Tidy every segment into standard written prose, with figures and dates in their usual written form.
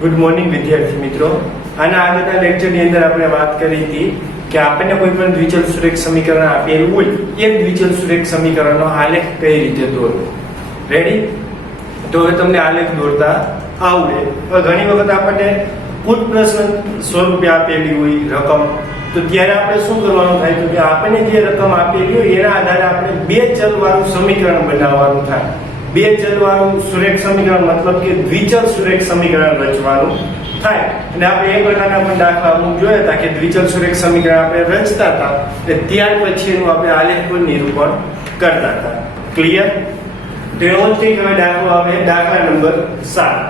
Good morning વિદ્યાર્થી મિત્રો. આના આગળના લેક્ચરની અંદર આપણે વાત કરી હતી કે આપણને કોઈ પણ દ્વિચલ સુરેખ સમીકરણ આપેલું હોય એ દ્વિચલ સુરેખ સમીકરણનો આલેખ કઈ રીતે દોરવો. રેડી? તો હવે તમને આલેખ દોરતા આવડે. હવે ઘણી વખત આપણને પૂર્વ પ્રશ્ન સ્વરૂપે આપેલી હોય રકમ, તો ત્યારે આપણે શું કરવાનું થાય તો કે આપણને જે રકમ આપેલી હોય એના આધારે આપણે બે ચલ વાળું સમીકરણ બનાવવાનું થાય. બે ચલ વાળું સુરેખ સમીકરણ મતલબ કે દ્વિચલ સુરેખ સમીકરણ રચવાનું થાય. અને આપણે એક પ્રકારના પણ દાખલા અમુક જોયા હતા કે દ્વિચલ સુરેખ સમીકરણ આપણે રચતા હતા એટલે ત્યાર પછી એનું આપણે આલેખ પર નિરૂપણ કરતા હતા. ક્લિયર? તો એવો જ કંઈક હવે દાખલો આવે, દાખલા નંબર 7.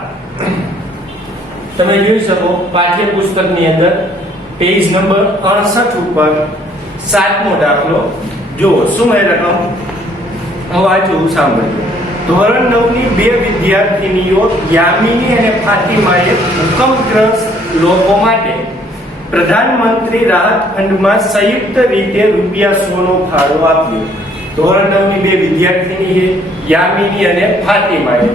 તમે જોઈ શકો પાઠ્યપુસ્તકની અંદર પેજ નંબર 68 ઉપર 7મો દાખલો જુઓ. શું એ રકમ? હું વાંચું, સાંભળજો. ધોરણ 9 ની બે વિદ્યાર્થીનીઓ યામિની અને ફાતિમાએ ભૂકંપગ્રસ્ત લોકો માટે પ્રધાનમંત્રી રાહત ફંડમાં સંયુક્ત રીતે ₹100 નો ફાળો આપ્યો. ધોરણ 9 ની બે વિદ્યાર્થીની યામિની અને ફાતિમાએ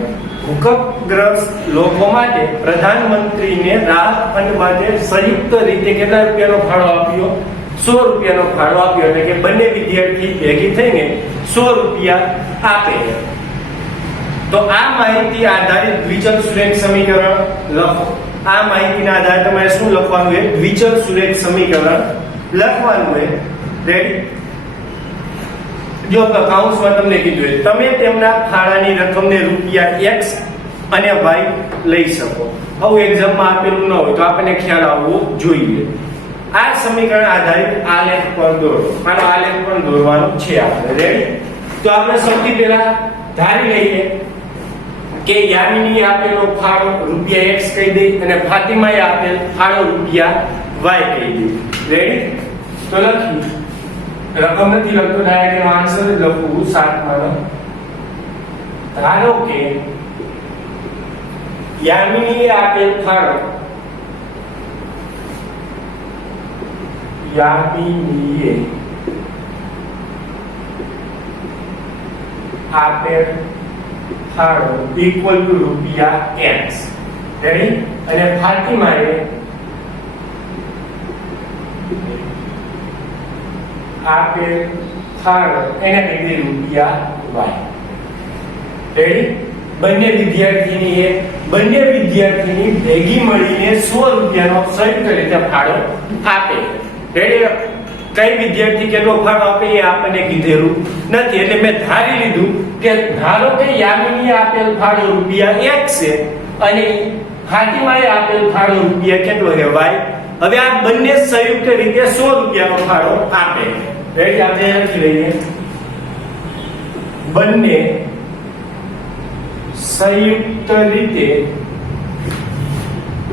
ભૂકંપગ્રસ્ત લોકો માટે પ્રધાનમંત્રીને રાહત ફંડ માટે સંયુક્ત રીતે કેટલા રૂપિયાનો ફાળો આપ્યો? ₹100 નો ફાળો આપ્યો. એટલે કે બંને વિદ્યાર્થી ભેગી થઈને ₹100 આપે. તો આ માહિતી આધારિત દ્વિચલ સુરેખ સમીકરણ લખો. આ માહિતીના આધારે તમારે શું લખવાનું છે? દ્વિચલ સુરેખ સમીકરણ લખવાનું છે. રેડી? જો કૌંસમાં તમને કીધું છે તમે તેમના ફાળાની રકમને ₹x અને y લઈ શકો. આવું એક્ઝામમાં આપેલું ન હોય તો આપણને ખ્યાલ આવવો જોઈએ. આ સમીકરણ આધારિત આલેખ પર દોરો. આનો આલેખ પણ દોરવાનો છે આપણે. રેડી? તો આપણે સૌથી પહેલા ધારી લઈએ કે યામિનીએ આપેલો ફાળો ₹x કહી દે અને ફાતિમાએ આપેલ ફાળો ₹y કહી દે. રેડી? તો લખી રકમ નથી લખતો, ડાયરેક્ટ એનો આન્સર જ લખું 7માનો. ધારો કે યામિનીએ આપેલ ફાળો ઇક્વલ ટુ ₹x. રેડી? અને ફાતિમાએ આપેલ ફાળો એને કહી દે ₹y. રેડી? બંને વિદ્યાર્થીની ભેગી મળીને ₹100 નો સંયુક્ત રીતે ફાળો આપે. રેડી? કઈ વિદ્યાર્થી કેટલો ફાળો આપે એ આપણને કીધેલું નથી, એટલે મેં ધારી લીધું કે ધારો કે યામિનીએ આપેલ ફાળો ₹x છે અને ફાતિમાએ આપેલ ફાળો કેટલો છે? y. હવે આ બંને સંયુક્ત રીતે ₹100 નો ફાળો આપે. રેડી? આપણે લખી લઈએ બંને સંયુક્ત રીતે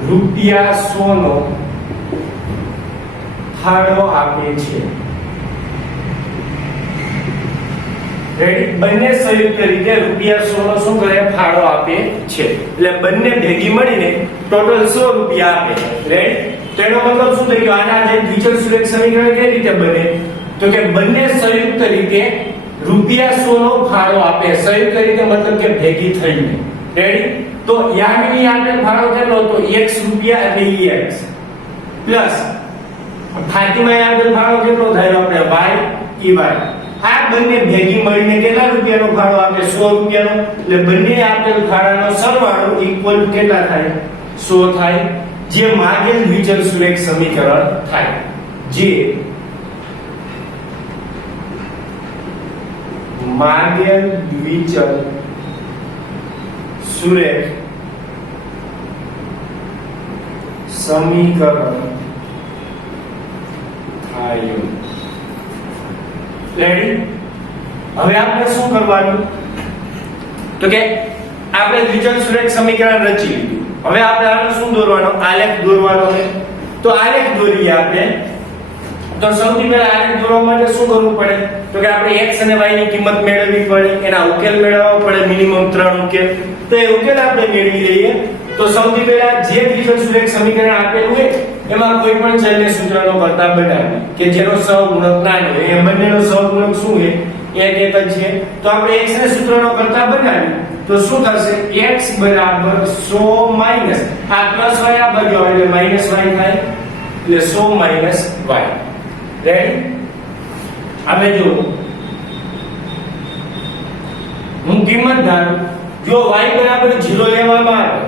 ₹100 નો ફાળો આપે છે. રેડી? બંને સંયુક્ત રીતે ₹100 નો શું કરે? ફાળો આપે છે. એટલે બંને ભેગી મળીને ટોટલ ₹100 આપે. રેડી? તો એનો મતલબ શું થઈ ગયો? આના જે દ્વિચલ સુરેખ સમીકરણ કઈ રીતે બને? તો કે બંને સંયુક્ત રીતે ₹100 નો ફાળો આપે. સંયુક્ત રીતે મતલબ કે ભેગી થઈને. રેડી? તો યામિની આપેલ ફાળો કેટલો હતો? ₹x અને ex પ્લસ ફાતિમાએ આપેલ ફાળો કેટલો થયો? આપણે y. આ બંને ભેગી મળીને કેટલા રૂપિયાનો ફાળો આપે? ₹100 નો. એટલે બંને આપેલ ફાળાનો સરવાળો ઇક્વલ કેટલા થાય? 100 થાય. જે માગેલ દ્વિચલ સુરેખ સમીકરણ થાય. જે માગેલ દ્વિચલ સુરેખ સમીકરણ થાય. રેડી? હવે આપણે શું કરવાનું? તો કે આપણે દ્વિચલ સુરેખ સમીકરણ રચી લીધું. હવે આપણે આનો શું દોરવાનો? આલેખ દોરવાનો છે. તો આલેખ દોરીએ આપણે. તો સૌથી પહેલા આલેખ દોરવા માટે શું કરવું પડે? તો કે આપણે x અને y ની કિંમત મેળવવી પડે, એના ઉકેલ મેળવવા પડે, મિનિમમ 3 ઉકેલ. તો એ ઉકેલ આપણે મેળવી લઈએ. તો સૌથી પહેલા જે દ્વિચલ સુરેખ સમીકરણ આપેલું હોય એમાં કોઈ પણ ચલને સૂત્રનો કરતા બનાવીએ કે જેનો સહગુણક નાનો હોય. એ બંનેનો સહગુણક શું છે? એક જ છે. તો આપણે x ને સૂત્રનો કરતા બનાવી તો શું થશે x બરાબર 100 માઈનસ આ પ્લસ y આ બાજુ આવે એટલે માઈનસ y થાય એટલે 100 માઈનસ y રેડી હવે જો હું કિંમત ધારું જો y બરાબર 0 લેવામાં આવે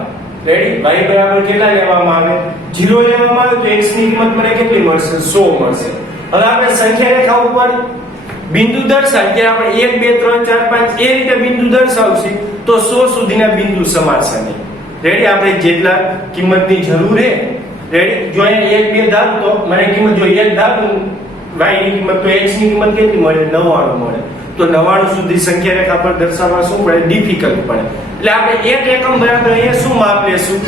રેડી y બરાબર કેટલા લેવામાં આવે 0 લેવામાં આવે તો x ની કિંમત મને કેટલી મળશે 100 મળશે હવે આપણે સંખ્યા રેખા ઉપર બિંદુ દર્શાવ કે આપણે 1 2 3 4 5 એ રીતે બિંદુ દર્શાવશે તો 100 સુધીના બિંદુ સમાશે નહીં રેડી આપણે જેટલા કિંમતની જરૂર છે રેડી જો અહીંયા 1 2 ધારું તો મને કિંમત જો 1 ધારું y ની કિંમત તો x ની કિંમત કેટલી મળે 99 મળે તો 99 સુધી સંખ્યા રેખા પર દર્શાવવા શું પડે ડિફિકલ્ટ પડે એટલે આપણે એક એકમ બરાબર અહીંયા શું માપ લેશું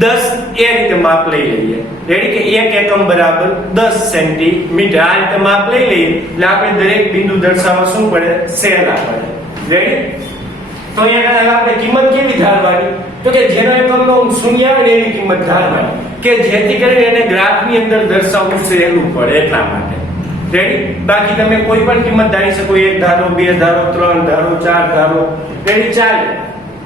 10 એ રીતે માપ લઈ લઈએ રેડી કે એક એકમ બરાબર 10 સેન્ટીમીટર આ રીતે માપ લઈ લઈએ એટલે આપણે દરેક બિંદુ દર્શાવવા શું પડે સહેલા પડે રેડી તો અહીંયા આપણે કિંમત કેવી ધારવાની તો કે જેનો એકમનો શૂન્ય આવે એની કિંમત ધારવાની કે જેથી કરીને એને ગ્રાફની અંદર દર્શાવવું સહેલું પડે એટલા માટે રેડી બાકી તમે કોઈ પણ કિંમત ધારી શકો 1 ધારો 2 ધારો 3 ધારો 4 ધારો રેડી ચાલે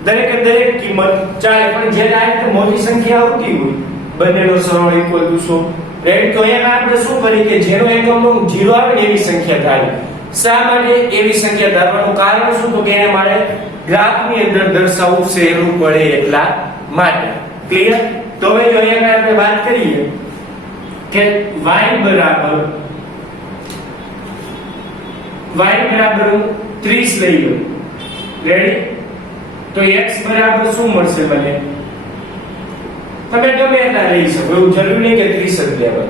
દરેકે દરેક કિંમત ચાલે પણ જે આ રીતે મોટી સંખ્યા આવતી હોય બંનેનો સરવાળો ઇક્વલ ટુ 100 રેડી તો અહીંયા આપણે શું કરીએ કે જેનો એકમનો 0 આવે ને એવી સંખ્યા ધારીએ શા માટે એવી સંખ્યા ધારવાનું કારણ શું તો કે એને મારે ગ્રાફની અંદર દર્શાવવું સહેલું પડે એટલા માટે ક્લિયર તો હવે જો અહીંયા આપણે વાત કરીએ કે y બરાબર 30 લઈ લો રેડી તો x બરાબર શું મળશે મને તમે ગમે એટલા લઈ શકો એવું જરૂરી નહીં કે 30 જ લેવા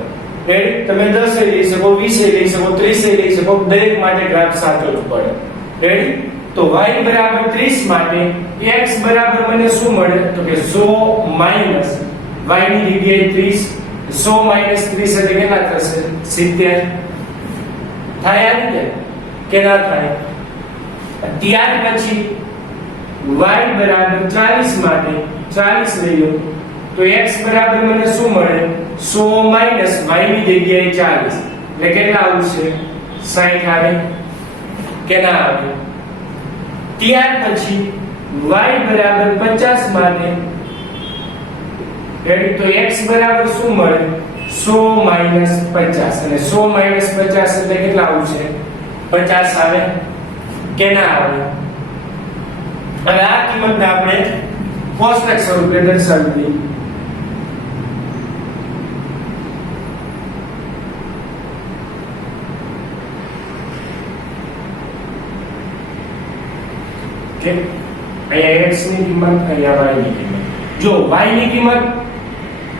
રેડી તમે 10 લઈ શકો 20 લઈ શકો 30 લઈ શકો દરેક માટે ગ્રાફ સાચો જ પડે રેડી તો y બરાબર 30 માટે x બરાબર મને શું મળે તો કે 100 માઈનસ y ની જગ્યાએ 30 100 માઈનસ 30 એટલે કેટલા થશે 70 થાય આ રીતે કે ના થાય ત્યાર પછી y બરાબર 40 માટે 40 લઈ લો તો x બરાબર મને શું મળે 100 માઈનસ y ની જગ્યાએ 40 એટલે કેટલા આવશે 60 આવે કે ના આવે ત્યાર પછી y બરાબર 50 માટે રેડી તો x બરાબર શું મળે 100 માઈનસ 50 અને 100 માઈનસ 50 એટલે કેટલા આવશે 50 આવે કે ના આવે અને આ કિંમતને આપણે કોષ્ટક સ્વરૂપે દર્શાવી કે અહીંયા x ની કિંમત અહીંયા y ની કિંમત જો y ની કિંમત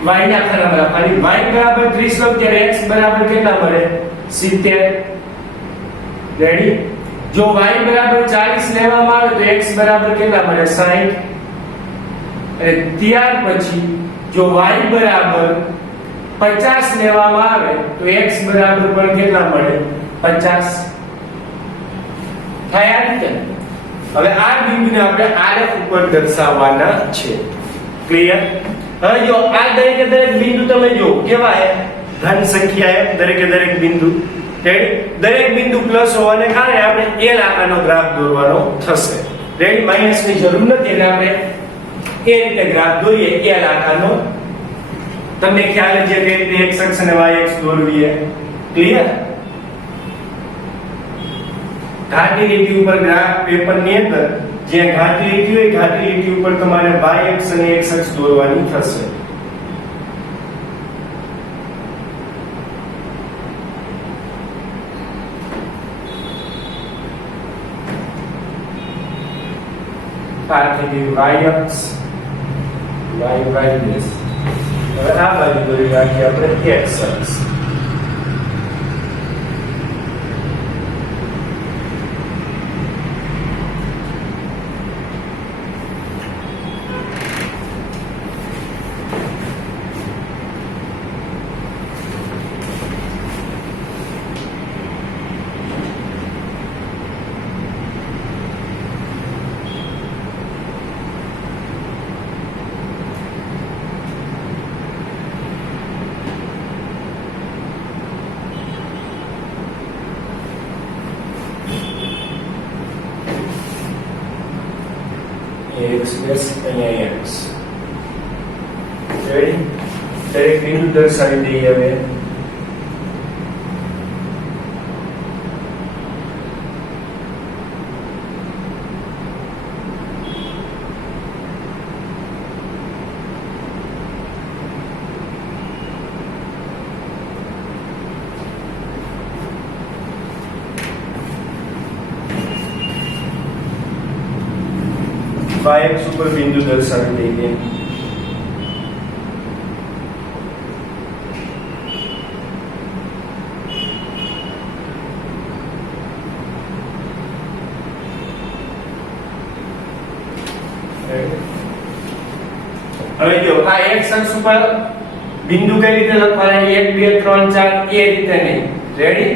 y ના ખાનામાં રાખવાની y બરાબર 30 લો ત્યારે x બરાબર કેટલા મળે 70 રેડી જો y બરાબર 40 લેવામાં આવે તો x બરાબર કેટલા મળે 60 અને ત્યાર પછી જો y બરાબર 50 લેવામાં આવે તો x બરાબર પણ કેટલા મળે 50 થાય આ રીતે હવે આ બિંદુને આપણે આલેખ ઉપર દર્શાવવાના છે ક્લિયર હવે જો આ દરેકે દરેક બિંદુ તમે જો કેવા છે ધન સંખ્યા છે દરેકે દરેક બિંદુ દરેક બિંદુ પ્લસ હોવાને કારણે આપણે L આકારનો ગ્રાફ દોરવાનો થશે રેડી માઈનસ ની જરૂર નથી એટલે આપણે એ રીતે ગ્રાફ દોરીએ L આકારનો તમને ખ્યાલ છે કે x અક્ષ અને y અક્ષ દોરવી છે ક્લિયર ઘાટી લીટી ઉપર ગ્રાફ પેપર ની અંદર જે ઘાટી લીટી હોય ઘાટી લીટી ઉપર તમારે y અક્ષ અને x અક્ષ દોરવાની થશે y અક્ષ y this હવે આ બાજુ દોરી રાખીએ આપણે x અક્ષ x ડેશ અહીંયા x રેડી દરેક બિંદુ દર્શાવી દઈએ હવે 5x ઉપર બિંદુ દર્શાવી દઈએ હવે જો આ x અક્ષ ઉપર બિંદુ કઈ રીતે લખવાના 1 2 3 4 એ રીતે નહીં રેડી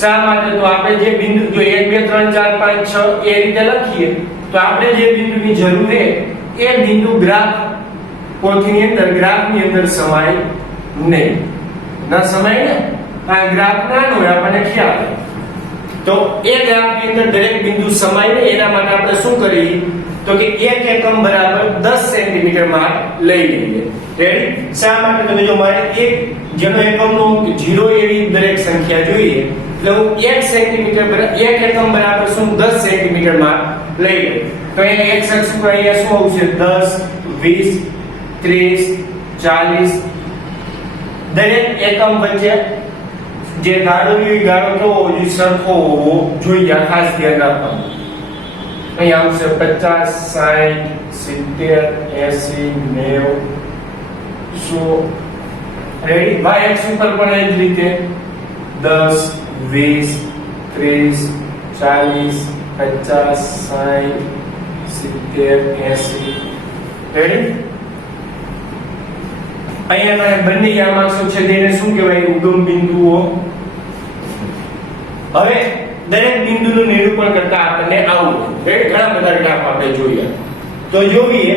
શા માટે તો આપણે જે બિંદુ જો 1 2 3 4 5 6 એ રીતે લખીએ તો આપણે જે બિંદુની જરૂર છે એ બિંદુ ગ્રાફ પોથીની અંદર ગ્રાફની અંદર સમાય નહીં ના સમાય ને આ ગ્રાફ નાનો હોય આપણને ખ્યાલ તો એ ગ્રાફની અંદર દરેક બિંદુ સમાય ને એના માટે આપણે શું કરીએ તો કે 1 એકમ બરાબર 10 સેન્ટીમીટર માપ લઈ લઈએ રેડી શા માટે તો જો મારે એક જેનો એકમનો 0 એવી દરેક સંખ્યા જોઈએ એટલે હું 1 સેન્ટીમીટર 1 એકમ બરાબર શું 10 સેન્ટીમીટર માપ લઈ લઉં તો અહીંયા x અક્ષ ઉપર અહીંયા શું આવશે 10 20 30 40 દરેક એકમ વચ્ચે જે ગાળો તો સરખો હોવો જોઈએ ખાસ ધ્યાન રાખવાનું અહીંયા આવશે 50 60 70 80 90 100 રેડી y અક્ષ ઉપર પણ એ જ રીતે 10 20 30 40 50 60 70 80 રેડી અહીંયા મને બંને યામાક્ષો છે તેને શું કહેવાય ઉગમ બિંદુઓ હવે દરેક બિંદુનું નિરૂપણ કરતા આપણને આવું ઘણા બધા ગ્રાફ આપણે જોઈએ તો જોઈએ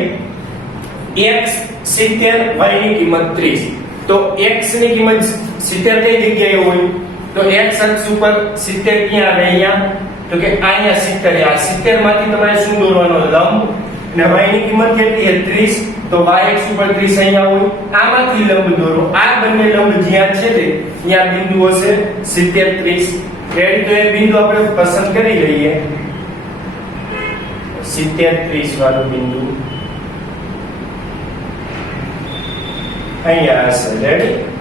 x 70 y ની કિંમત 30 તો x ની કિંમત 70 કઈ જગ્યાએ હોય તો x અક્ષ ઉપર 70 ક્યાં આવે અહીંયા તો કે અહીંયા 70 આ 70 માંથી તમારે શું દોરવાનો લંબ અને y ની કિંમત કેટલી છે 30 તો y અક્ષ ઉપર 30 અહીંયા હોય આમાંથી લંબ દોરો આ બંને લંબ જ્યાં છે ત્યાં બિંદુ હશે 70 30 રેડી તો એ બિંદુ આપણે પસંદ કરી લઈએ 70 30 વાળું બિંદુ અહીંયા હશે રેડી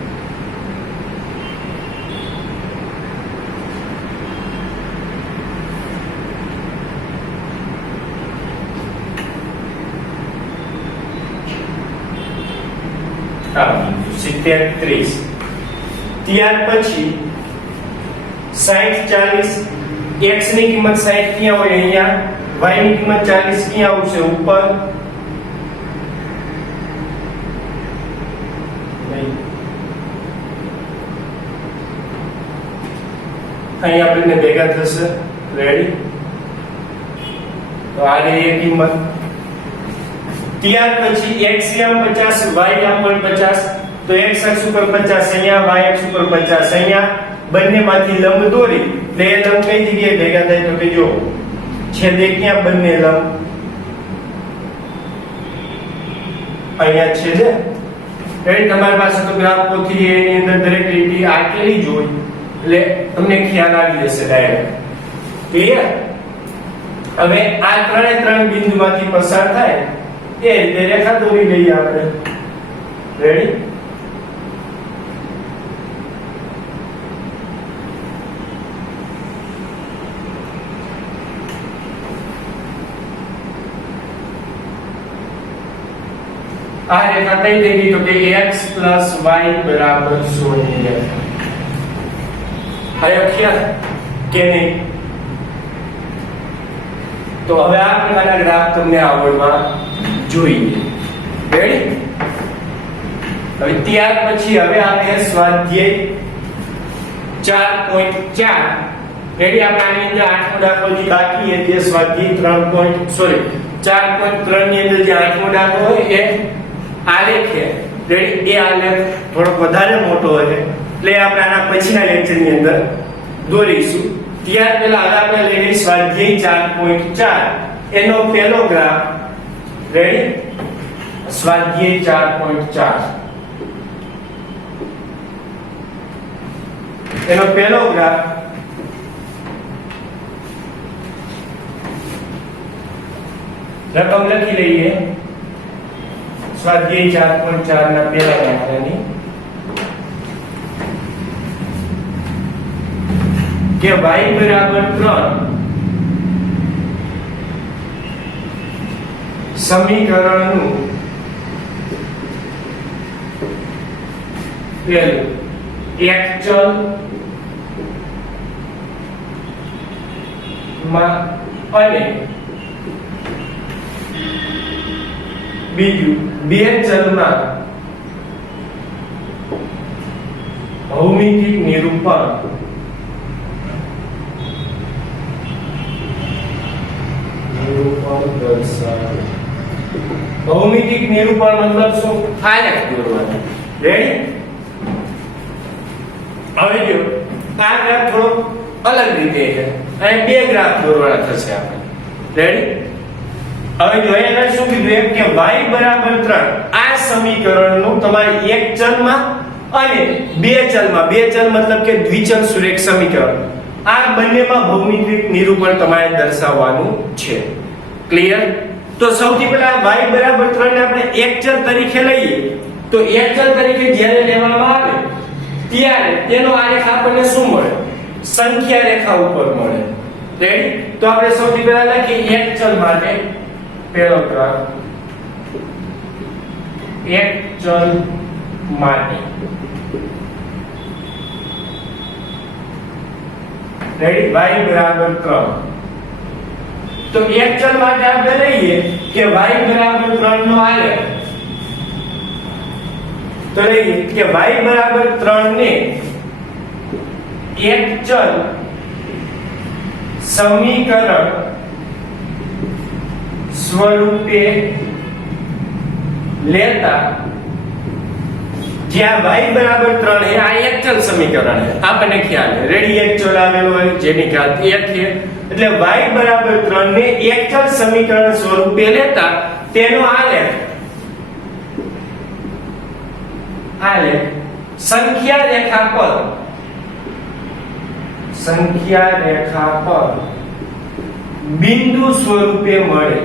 આ 70 30 ત્યાર પછી 60 40 x ની કિંમત 60 ક્યાં હોય અહીંયા y ની કિંમત 40 ક્યાં આવશે ઉપર અહીંયા આપણને ભેગા થશે રેડી તો આ રે એ કિંમત ત્યાર પછી x આમ 50 y આમ પણ 50 તો x અક્ષ ઉપર 50 અહીંયા y અક્ષ ઉપર 50 અહીંયા બંનેમાંથી લંબ દોરી એટલે એ લંબ કઈ જગ્યાએ ભેગા થાય તો કે જો છેદે ક્યાં બંને લંબ અહીંયા છેદે રેડી તમારી પાસે તો ગ્રાફ પોથી એની અંદર દરેક લીટી આકેલી જ હોય એટલે તમને ખ્યાલ આવી જશે ડાયરેક્ટ ક્લિયર હવે આ ત્રણ બિંદુમાંથી પસાર થાય એ રીતે રેખા દોરી લઈએ આપણે રેડી આ રેખા કઈ થઈ ગઈ તો કે x y બરાબર 0 ની રેખા આયા ખ્યાલ કે નહીં તો હવે આ પ્રકારના ગ્રાફ તમને આવડવા જોઈએ રેડી હવે ત્યાર પછી હવે આપણે સ્વાધ્યાય 4.4 રેડી આપણે આની અંદર 8મો દાખલો જે બાકી છે તે સ્વાધ્યાય 4.3 ની અંદર જે 8મો દાખલો હોય એ આલેખ છે રેડી એ આલેખ થોડો વધારે મોટો છે એટલે આપણે આના પછીના લેક્ચરની અંદર દોરીશું ત્યાર પહેલા હવે આપણે લઈ લઈએ સ્વાધ્યાય 4.4 એનો પહેલો ગ્રાફ રેડી? સ્વાધ્યાય 4.4 એનો પહેલો ગ્રાફ રકમ લખી લઈએ સ્વાધ્યાય 4.4 ના પહેલા દાખલાની કે y બરાબર 3 સમીકરણનું પહેલું એક ચલ માં અને બીજું બે ચલમાં ભૌમિતિક નિરૂપણ દર્શાવે. ભૌમિતિક નિરૂપણ મતલબ શું? આલેખ દોરવાનો. રેડી? હવે જો આ ગ્રાફ થોડો અલગ રીતે છે અને બે ગ્રાફ દોરવાના થશે આપણે. રેડી? હવે જો અહીંયા શું કીધું એમ કે y બરાબર 3 આ સમીકરણનું તમારે એક ચલમાં અને બે ચલમાં, બે ચલ મતલબ કે દ્વિચલ સુરેખ સમીકરણ, આ બંનેમાં ભૌમિતિક નિરૂપણ તમારે દર્શાવવાનું છે. ક્લિયર? તો સૌથી પહેલા y બરાબર 3 ને આપણે એક ચલ તરીકે લઈએ તો એક ચલ તરીકે જ્યારે લેવામાં આવે ત્યારે તેનો આલેખ આપણને શું મળે? સંખ્યા રેખા ઉપર મળે. રેડી? તો આપણે સૌથી પહેલા લખીએ એક ચલ માટે પહેલો ગ્રાફ એક ચલ માટે. રેડી? y બરાબર 3 તો એક ચલ માટે આપણે લઈએ કે y બરાબર 3 નો આલેખ. તો લઈએ કે y બરાબર 3 ને એક ચલ સમીકરણ સ્વરૂપે લેતા જ્યાં y બરાબર 3 है આ એક ચલ સમીકરણ है આપણને ખ્યાલ है. રેડી? એક ચલ આવેલો હોય જેની ઘાત 1 છે એટલે y બરાબર 3 ને એક ચલ સમીકરણ સ્વરૂપે લેતા તેનો આલેખ સંખ્યા રેખા પર બિંદુ સ્વરૂપે મળે.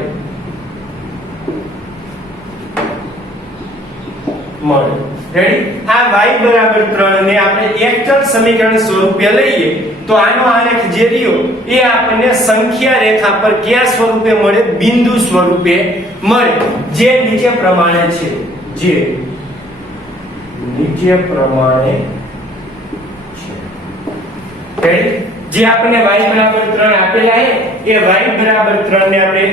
રેડી? આ y બરાબર 3 ને આપણે એક ચલ સમીકરણ સ્વરૂપે લઈએ તો આનો આલેખ જે રહ્યો એ આપણને સંખ્યા રેખા પર કયા સ્વરૂપે મળે? બિંદુ સ્વરૂપે મળે, જે નીચે પ્રમાણે છે. જે નીચે પ્રમાણે છે. જે આપણને y બરાબર 3 આપેલા છે એ y બરાબર 3 ને આપણે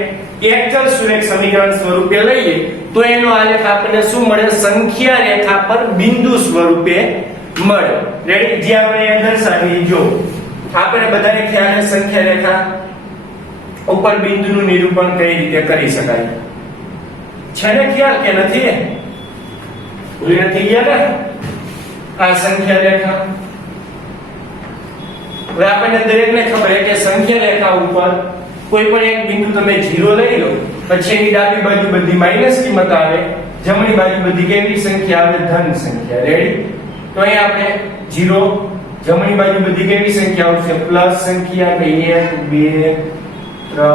એક ચલ સુરેખ સમીકરણ સ્વરૂપે લઈએ તો એનો આલેખ આપણને શું મળે? સંખ્યા રેખા પર બિંદુ સ્વરૂપે મળે. રેડી? જે આપણે અહીંયા દર્શાવીએ જો આપણે બધાને ખ્યાલ છે સંખ્યા રેખા ઉપર બિંદુનું નિરૂપણ કઈ રીતે કરી શકાય છે ને? ખ્યાલ કે નથી? ભૂલી નથી ગયા ને? આ સંખ્યા રેખા હવે આપણને દરેકને ખબર છે કે સંખ્યા રેખા ઉપર કોઈ પણ એક બિંદુ તમે 0 લઈ લો પછી એની ડાબી બાજુ બધી માઈનસ કિંમત આવે, જમણી બાજુ બધી કેવી સંખ્યા આવે? ધન સંખ્યા. રેડી? તો અહીંયા આપણે 0, જમણી બાજુ બધી કેવી સંખ્યા આવશે? પ્લસ સંખ્યા કે 1 2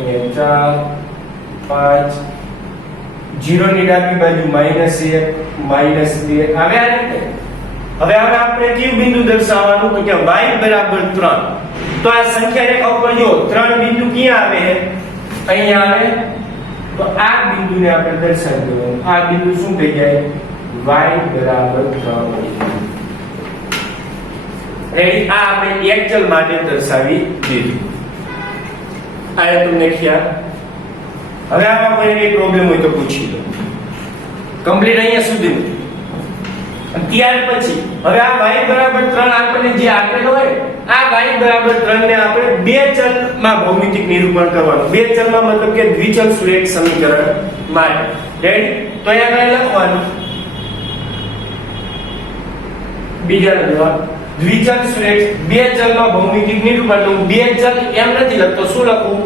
3 4 5. 0 ની ડાબી બાજુ -1 -2 આવે આ રીતે. હવે આપણે કયું બિંદુ દર્શાવવાનું? તો કે y બરાબર 3. તો આ સંખ્યા રેખા ઉપર જો 3 બિંદુ ક્યાં આવે? અહીંયા આવે. તો આ બિંદુને આપણે દર્શાવી દેવાનું. આ બિંદુ શું થઈ જાય? y બરાબર 3. રેડી? આ આપણે એક ચલ માટે દર્શાવી દીધું. આ તમને ખ્યાલ? હવે આમાં કોઈ પ્રોબ્લેમ હોય તો પૂછી લો. કમ્પ્લીટ અહીંયા સુધી. ત્યાર પછી હવે આ y બરાબર 3 આપણને જે આપેલો હોય આ y બરાબર 3 ને આપણે બે ચલમાં ભૌમિતિક નિરૂપણ કરવાનું. બે ચલમાં મતલબ કે દ્વિચલ સુરેખ સમીકરણ માટે. રેડી? તો અહીંયા લખવાનું બીજા જવાબ દ્વિચલ સુરેખ બે ચલમાં ભૌમિતિક નિરૂપણ. તો બે ચલ એમ નથી લખતો, શું લખું?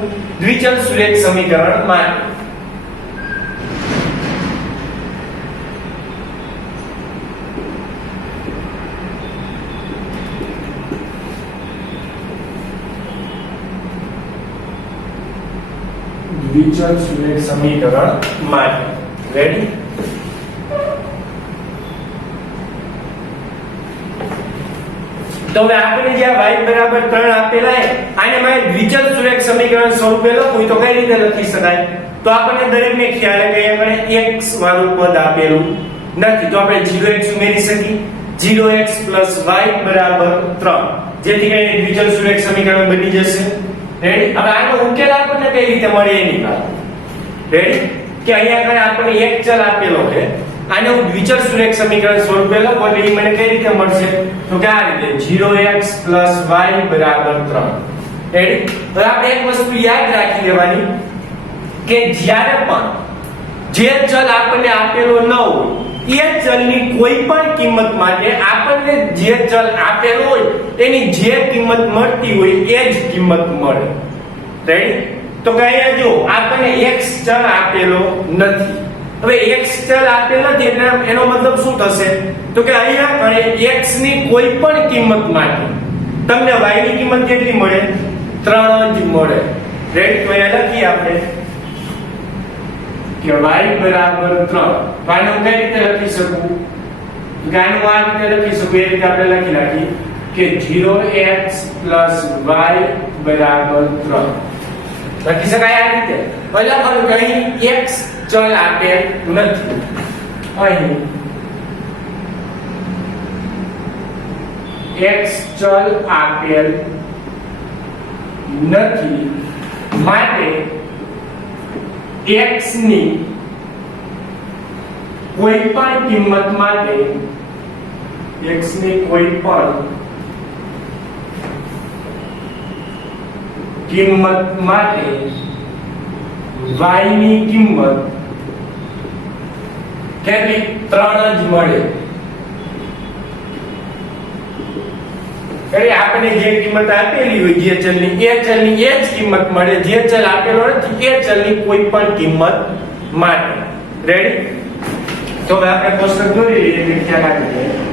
દ્વિચલ સુરેખ સમીકરણ માટે. દ્વિચલ સુરેખ સમીકરણ માટે રેડી તો હવે આપણે જે y બરાબર 3 આપેલા છે આને મારે દ્વિચલ સુરેખ સમીકરણ સ્વરૂપે લખવું તો કઈ રીતે લખી શકાય તો આપણને દરેકને ખ્યાલ છે કે આપણે x વાળું પદ આપેલું નથી તો આપણે 0x ઉમેરી શકીએ 0x y બરાબર 3 જેથી કરીને દ્વિચલ સુરેખ સમીકરણ બની જશે રેડી હવે આનો ઉકેલ આપણને કઈ રીતે મળે એની વાત રેડી કે અહીંયા આગળ આપણને એક ચલ આપેલો છે આને હું દ્વિચલ સુરેખ સમીકરણ સ્વરૂપે લખો એટલે એ મને કઈ રીતે મળશે તો કે આ રીતે 0x y બરાબર 3 રેડી હવે આપણે એક વસ્તુ યાદ રાખી લેવાની કે જ્યારે પણ જે ચલ આપણને આપેલો ન હોય એ ચલની કોઈ પણ કિંમત માટે આપણને જે ચલ આપેલો હોય એની જે કિંમત મળતી હોય એ જ કિંમત મળે રેડી તો કે અહીંયા જો આપણને x ચલ આપેલો નથી હવે x ચલ આપેલ નથી એટલે એનો મતલબ શું થશે તો કે અહીંયા અને x ની કોઈ પણ કિંમત માટે તમને y ની કિંમત કેટલી મળે 3 જ મળે રેડી તો અહીંયા લખીએ આપણે કે y બરાબર 3 તો આને હું કઈ રીતે લખી શકું તો આનું આ રીતે લખી શકું એ રીતે આપણે લખી નાખીએ કે 0x y બરાબર 3 લખી શકાય આ રીતે એટલે પણ કઈ x ચલ આપેલ નથી અહીં x ચલ આપેલ નથી માટે x ની કોઈ પણ કિંમત માટે x ની કોઈ પણ કિંમત માટે y ની કિંમત કેટલી 3 જ મળે એટલે આપણે જે કિંમત આપેલી હોય જે ચલની એ જ કિંમત મળે જે ચલ આપેલો નથી એ ચલની કોઈ પણ કિંમત માટે રેડી તો હવે આપણે કોષ્ટક દોરી લઈએ એટલે ખ્યાલ આવી જાય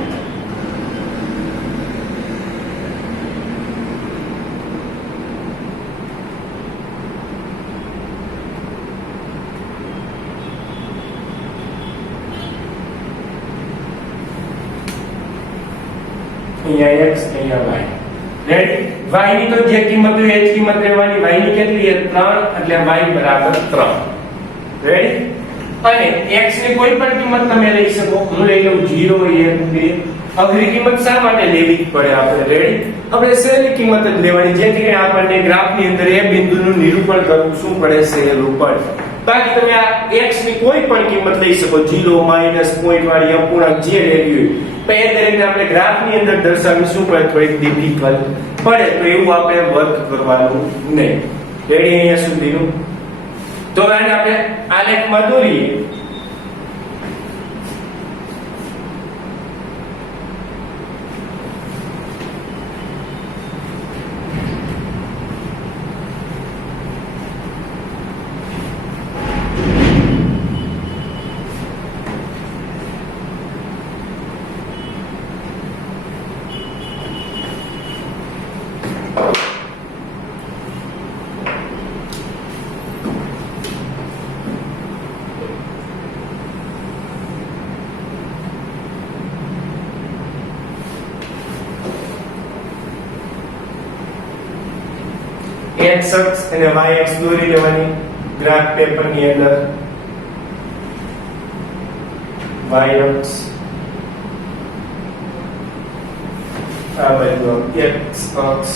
અહીંયા x અહીંયા y રેડી y ની તો જે કિંમત હોય એ જ કિંમત લેવાની y ની કેટલી છે 3 એટલે y બરાબર 3 રેડી અને x ની કોઈ પણ કિંમત તમે લઈ શકો હું લઈ લઉં 0 1 2 અઘરી કિંમત શા માટે લેવી પડે આપણે રેડી આપણે સહેલી કિંમત જ લેવાની જેથી કરીને આપણને ગ્રાફની અંદર એ બિંદુનું નિરૂપણ કરવું શું પડે સહેલું પડે બાકી તમે આ x ની કોઈ પણ કિંમત લઈ શકો 0 પોઈન્ટ વાળી અપૂર્ણાંક જે લેવી હોય પણ એ દરેકને આપણે ગ્રાફની અંદર દર્શાવવી શું પડે થોડીક ડિફિકલ્ટ પડે તો એવું આપણે વર્ક કરવાનું નહીં રેડી અહીંયા સુધીનું તો આને આપણે આલેખમાં દોરીએ x અક્ષ અને y અક્ષ દોરી લેવાની ગ્રાફ પેપર ની અંદર y અક્ષ આ બાજુ x અક્ષ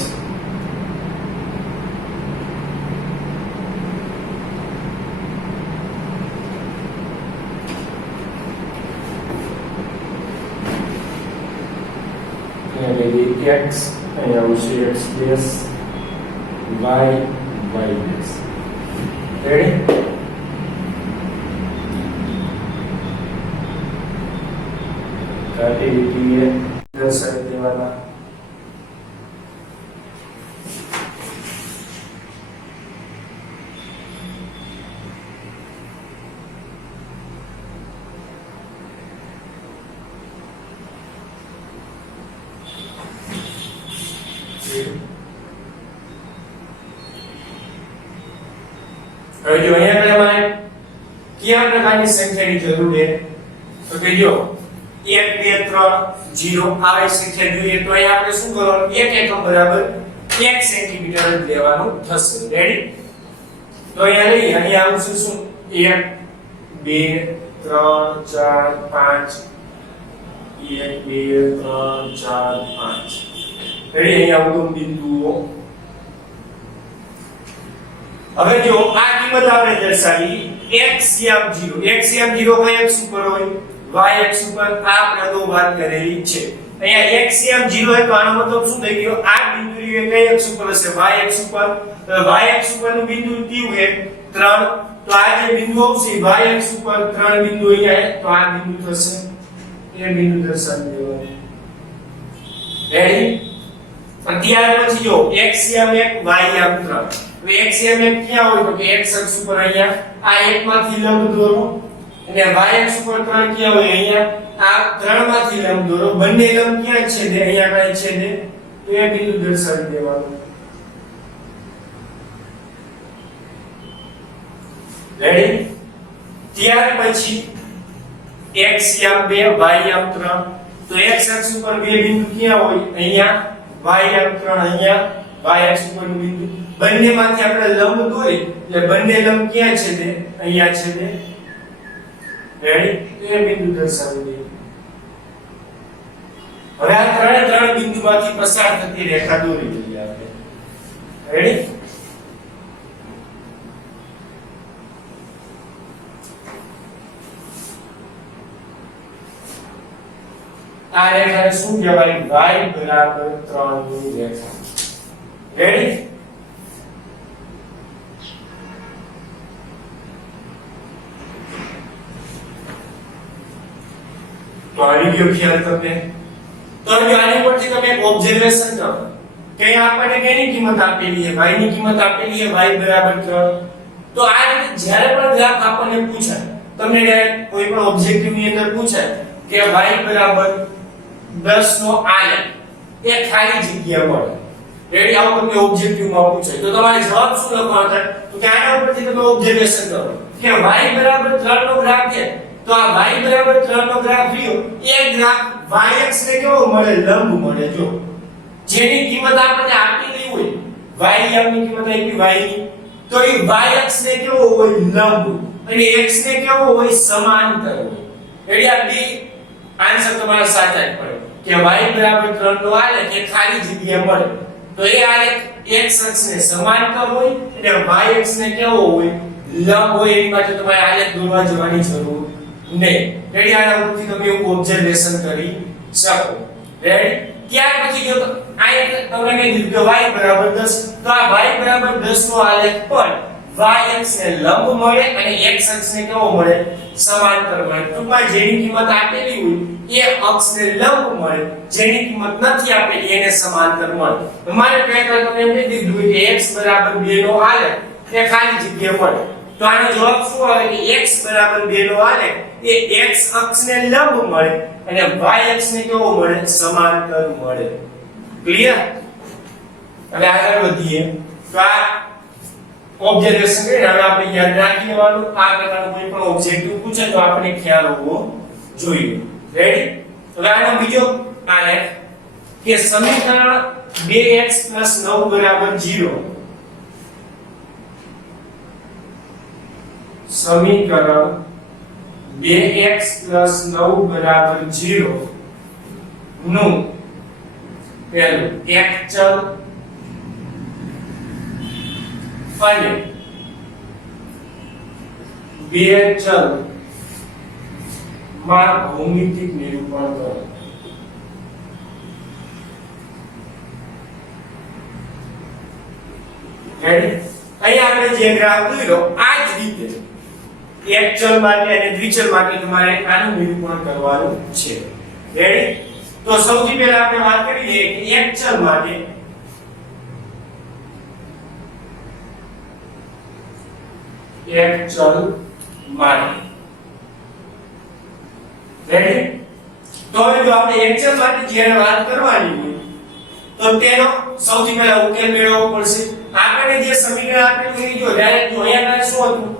x અહીંયા આવશે x dash y dash ready કાઢી દર્શાવી દેવાના હવે જો અહીંયા આપણે કયા પ્રકારની સંખ્યાની જરૂર છે તો કે જો 1 2 3 0 આવી સંખ્યા જોઈએ તો અહીંયા આપણે શું કરવાનું એક એકમ બરાબર 1 સેન્ટીમીટર જ લેવાનું થશે રેડી તો અહીંયા આવશે શું 1 2 3 4 5 1 2 3 4 5 રેડી અહીંયા ઉગમ બિંદુઓ હવે જો આ કિંમત આપણે દર્શાવી x m 0 x m 0 કઈ x ઉપર હોય y x ઉપર આ આપણે તો વાત કરેલી છે અહીંયા x m 0 હોય તો આનો મતલબ શું થઈ ગયો આ બિંદુ એ કઈ x ઉપર હશે y x ઉપર y x ઉપરનું બિંદુ કયું છે 3 તો આ જે બિંદુ આવશે y x ઉપર 3 બિંદુ અહીંયા તો આ બિંદુ થશે એ બિંદુ દર્શાવી દેવાનું રેડી અને ત્યાર પછી જો x m 1 y m 3 હવે x m 1 ક્યાં હોય તો કે x અક્ષ ઉપર અહીંયા આ 1 માંથી લંબ દોરો અને y અક્ષ ઉપર 3 ક્યાં હોય અહીંયા આ 3 માંથી લંબ દોરો બંને લંબ ક્યાં છેદે અહીંયા કઈ છેદે તો એ બિંદુ દર્શાવી દેવાનું રેડી ત્યાર પછી x m 2 y m 3 તો x અક્ષ ઉપર બે બિંદુ ક્યાં હોય અહીંયા y m 3 અહીંયા y અક્ષ ઉપરનું બિંદુ બંનેમાંથી આપણે લંબ દોરી એટલે બંને લંબ ક્યાં છે તે અહીંયા છે તે રેડી એ બિંદુ દર્શાવી દઈએ હવે આ ત્રણ બિંદુમાંથી પસાર થતી રેખા દોરી દઈએ આપણે રેડી આ રેખા શું કહેવાય y બરાબર 3 ની રેખા રેડી તો આવી ગયો ખ્યાલ તમને તો હવે આની પરથી તમે એક ઓબ્ઝર્વેશન કરો કે આપણને કેની કિંમત આપેલી છે y ની કિંમત આપેલી છે y બરાબર 3 તો આ રીતે જ્યારે પણ ગ્રાફ આપણને પૂછાય તમને કોઈ પણ ઓબ્જેક્ટિવ ની અંદર પૂછાય કે y બરાબર 10 નો આલેખ એ ખાલી જગ્યા મળે રેડી આવું તમને ઓબ્જેક્ટિવ માં પૂછાય તો તમારે જવાબ શું લખવાનો થાય તો કે આના ઉપરથી તમે ઓબ્ઝર્વેશન કરો કે y બરાબર 3 નો ગ્રાફ છે તો આ y બરાબર 3 નો ગ્રાફ લ્યો એ ગ્રાફ y x ને કેવો મળે લંબ મળે જો જેની કિંમત આપણને આપેલી હોય y ની કિંમત આપી y ની તો એ y x ને કેવો હોય લંબ અને x ને કેવો હોય સમાંતર હોય એટલે આ બે આન્સર તમારા સાચા જ પડે કે y બરાબર 3 નો આલેખ એ ખાલી જગ્યા મળે તો એ આલેખ x અક્ષ ને સમાંતર હોય અને y x ને કેવો હોય લંબ હોય એની માટે તમારે આલેખ દોરવા જવાની જરૂર નહીં રેડી આના ઉપરથી તમે એવું ઓબ્ઝર્વેશન કરી શકો રેડી ત્યાર પછી જો આ તમને કહી દીધું કે y બરાબર 10 તો આ y બરાબર 10 નો આલેખ પણ y x ને લંબ મળે અને x અક્ષ ને કેવો મળે સમાંતર મળે ટૂંકમાં જેની કિંમત આપેલી હોય એ અક્ષને લંબ મળે જેની કિંમત નથી આપેલી એને સમાંતર મળે તમારે પહેલા તમને એમ કહી દીધું કે x બરાબર 2 નો આલેખ એ ખાલી જગ્યા મળે તો આનો જવાબ શું આવે કે x બરાબર 2 નો આલેખ એ x અક્ષને લંબ મળે અને y અક્ષ ને કેવો મળે સમાંતર મળે ક્લિયર હવે આગળ વધીએ તો આ ઓબ્ઝર્વેશન કરીને હવે આપણે યાદ રાખી લેવાનું આ પ્રકારનું કોઈ પણ ઓબ્જેક્ટિવ પૂછે તો આપણે ખ્યાલ હોવો જોઈએ રેડી તો આનો બીજો આલેખ કે સમીકરણ 2x 9 0 સમીકરણ 2x 9 0 નું પહેલું એક ચલ અને બે ચલ માં ભૌમિતિક નિરૂપણ કરો રેડી અહીંયા આપણે જે ગ્રાફ દોર્યો આ જ રીતે એક ચલ માટે અને દ્વિચલ માટે તમારે આનું નિરૂપણ કરવાનું છે રેડી તો સૌથી પહેલા આપણે વાત કરીએ કે એક ચલ માટે એક ચલ માટે રેડી તો હવે જો આપણે એક ચલ માટે જ્યારે વાત કરવાની હોય તો તેનો સૌથી પહેલા ઉકેલ મેળવવો પડશે આપણે જે સમીકરણ આપેલું છે જો ડાયરેક્ટ જો અહીંયા શું શું હતું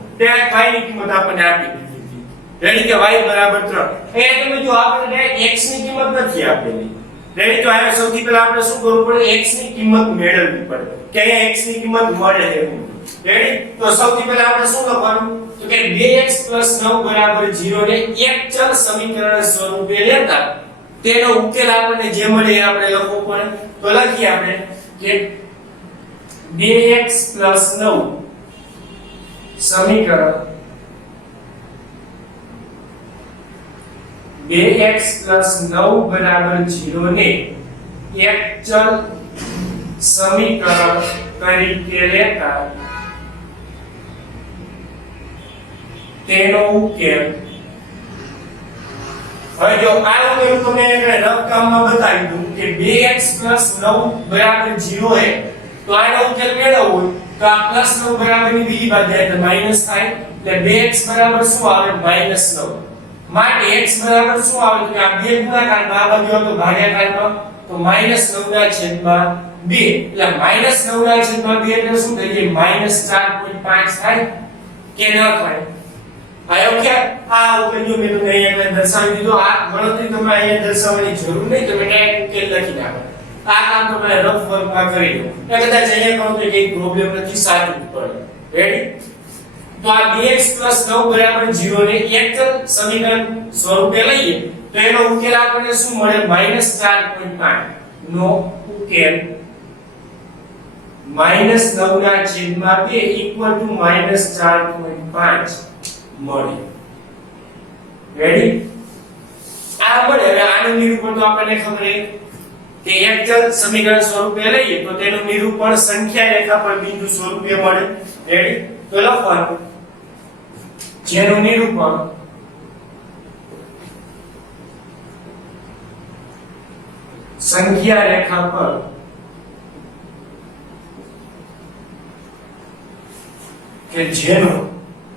tan y ની કિંમત આપણને આપી દીધી હતી રેડી કે y બરાબર 3 અહીંયા તમે જો આપણને x ની કિંમત નથી આપેલી રેડી તો આ સૌથી પહેલા આપણે શું કરવું પડે x ની કિંમત મેળવવી પડે કે અહીંયા x ની કિંમત મળે છે રેડી તો સૌથી પહેલા આપણે શું લખવાનું તો કે 2x 9 0 ને એક ચલ સમીકરણ સ્વરૂપે લેતા તેનો ઉકેલ આપણને જે મળે એ આપણે લખવો પડે તો લખીએ આપણે કે 2x 9 સમીકરણ 2x 9 0 ને એક ચલ સમીકરણ તરીકે લેતા તેનો ઉકેલ હવે જો આ ઉકેલ તમને રફ કામમાં બતાવી દઉં કે 2x 9 0 હે તો આનો ઉકેલ મેળવવો હોય તો આ +9 ની બીજી બાજુ જાય તો માઈનસ થાય એટલે 2x શું આવે -9 માટે x શું આવે તો આ બે ગુણાકારમાં આ બાજુ તો ભાગાકારમાં તો -9 ના છેદમાં 2 એટલે -9 ના છેદમાં 2 એટલે શું થઈ જાય -4.5 થાય કે ન થાય આયો કે આ ઉકેલ જો મેં તમને અહીંયા દર્શાવી દીધો આ ગણતરી તમે અહીંયા દર્શાવવાની જરૂર નહીં તમે ડાયરેક્ટ ઉકેલ લખી નાખો આ કામ તમે રફ વર્કમાં કરી લો એ કદાચ અહીંયા કરો તો કઈ પ્રોબ્લેમ નથી સાચું પડે રેડી તો આ 2x 9 0 ને એક ચલ સમીકરણ સ્વરૂપે લઈએ તો એનો ઉકેલ આપણને શું મળે -4.5 નો ઉકેલ -9 ના છેદમાં 2 -4.5 મળે રેડી આ મળે હવે આનું નિરૂપણ તો આપણને ખબર છે કે એક ચલ સમીકરણ સ્વરૂપે લઈએ તો તેનું નિરૂપણ સંખ્યા રેખા પર બિંદુ સ્વરૂપે મળે રેડી તો લખવાનું જેનું નિરૂપણ સંખ્યા રેખા પર કે જેનું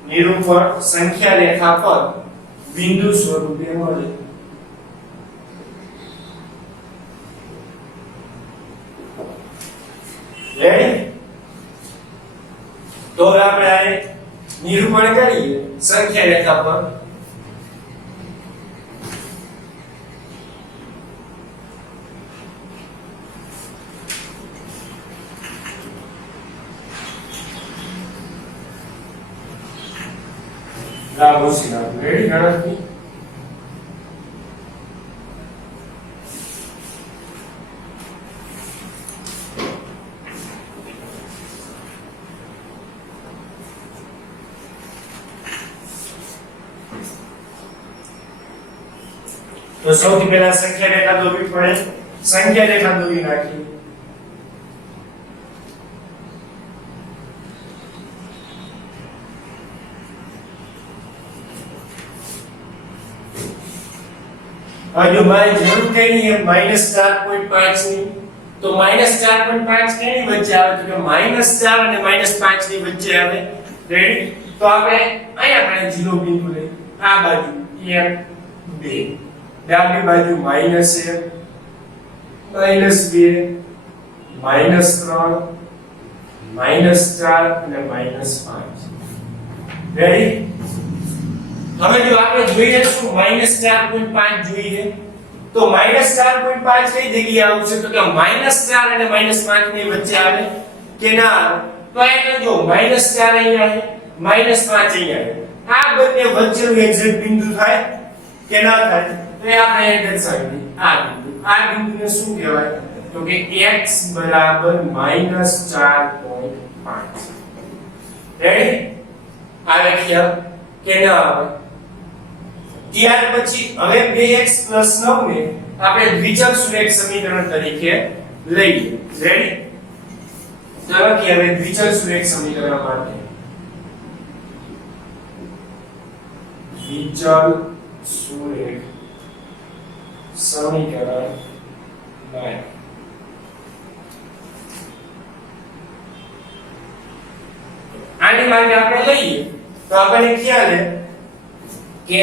નિરૂપણ સંખ્યા રેખા પર બિંદુ સ્વરૂપે મળે રેડી તો આપણે આ નિરૂપણ કરીએ સંખ્યા રેખા પર Rabucina, ready, Harapi? तो સૌથી પહેલા સંખ્યા રેખા દોરવી પડે સંખ્યા રેખા દોરી નાખી जो मारी जरूर कहनी है -4.5 ની તો -4.5 કેની વચ્ચે આવે તો કે -4 અને -5 ની વચ્ચે આવે રેડી તો આપણે અહીંયા આપણે 0 બિંદુ લઈ આ બાજુ 1 2 ડાબી બાજુ -1 -2 -3 -4 અને -5 રેડી હવે જો આપણે જોઈએ શું -4.5 જોઈએ તો -4.5 કઈ જગ્યાએ આવશે તો કે -4 અને -5 ની વચ્ચે આવે કે ના આવે તો અહીંયા જો -4 અહીંયા છે -5 અહીંયા આ બંને વચ્ચેનું એક્ઝેક્ટ બિંદુ થાય કે ના થાય તો આપણે એ દર્શાવી દઈએ આ બિંદુને શું કહેવાય તો કે x -4.5 રેડી આવે ખ્યાલ કે ના આવે ત્યાર પછી હવે 2x 9 ને આપણે દ્વિચલ સુરેખ સમીકરણ તરીકે લઈએ રેડી ચાલો કે હવે દ્વિચલ સુરેખ સમીકરણ માટે દ્વિચલ સુરેખ સમીકરણ આની માટે આપણે લઈએ તો આપણને ખ્યાલ છે કે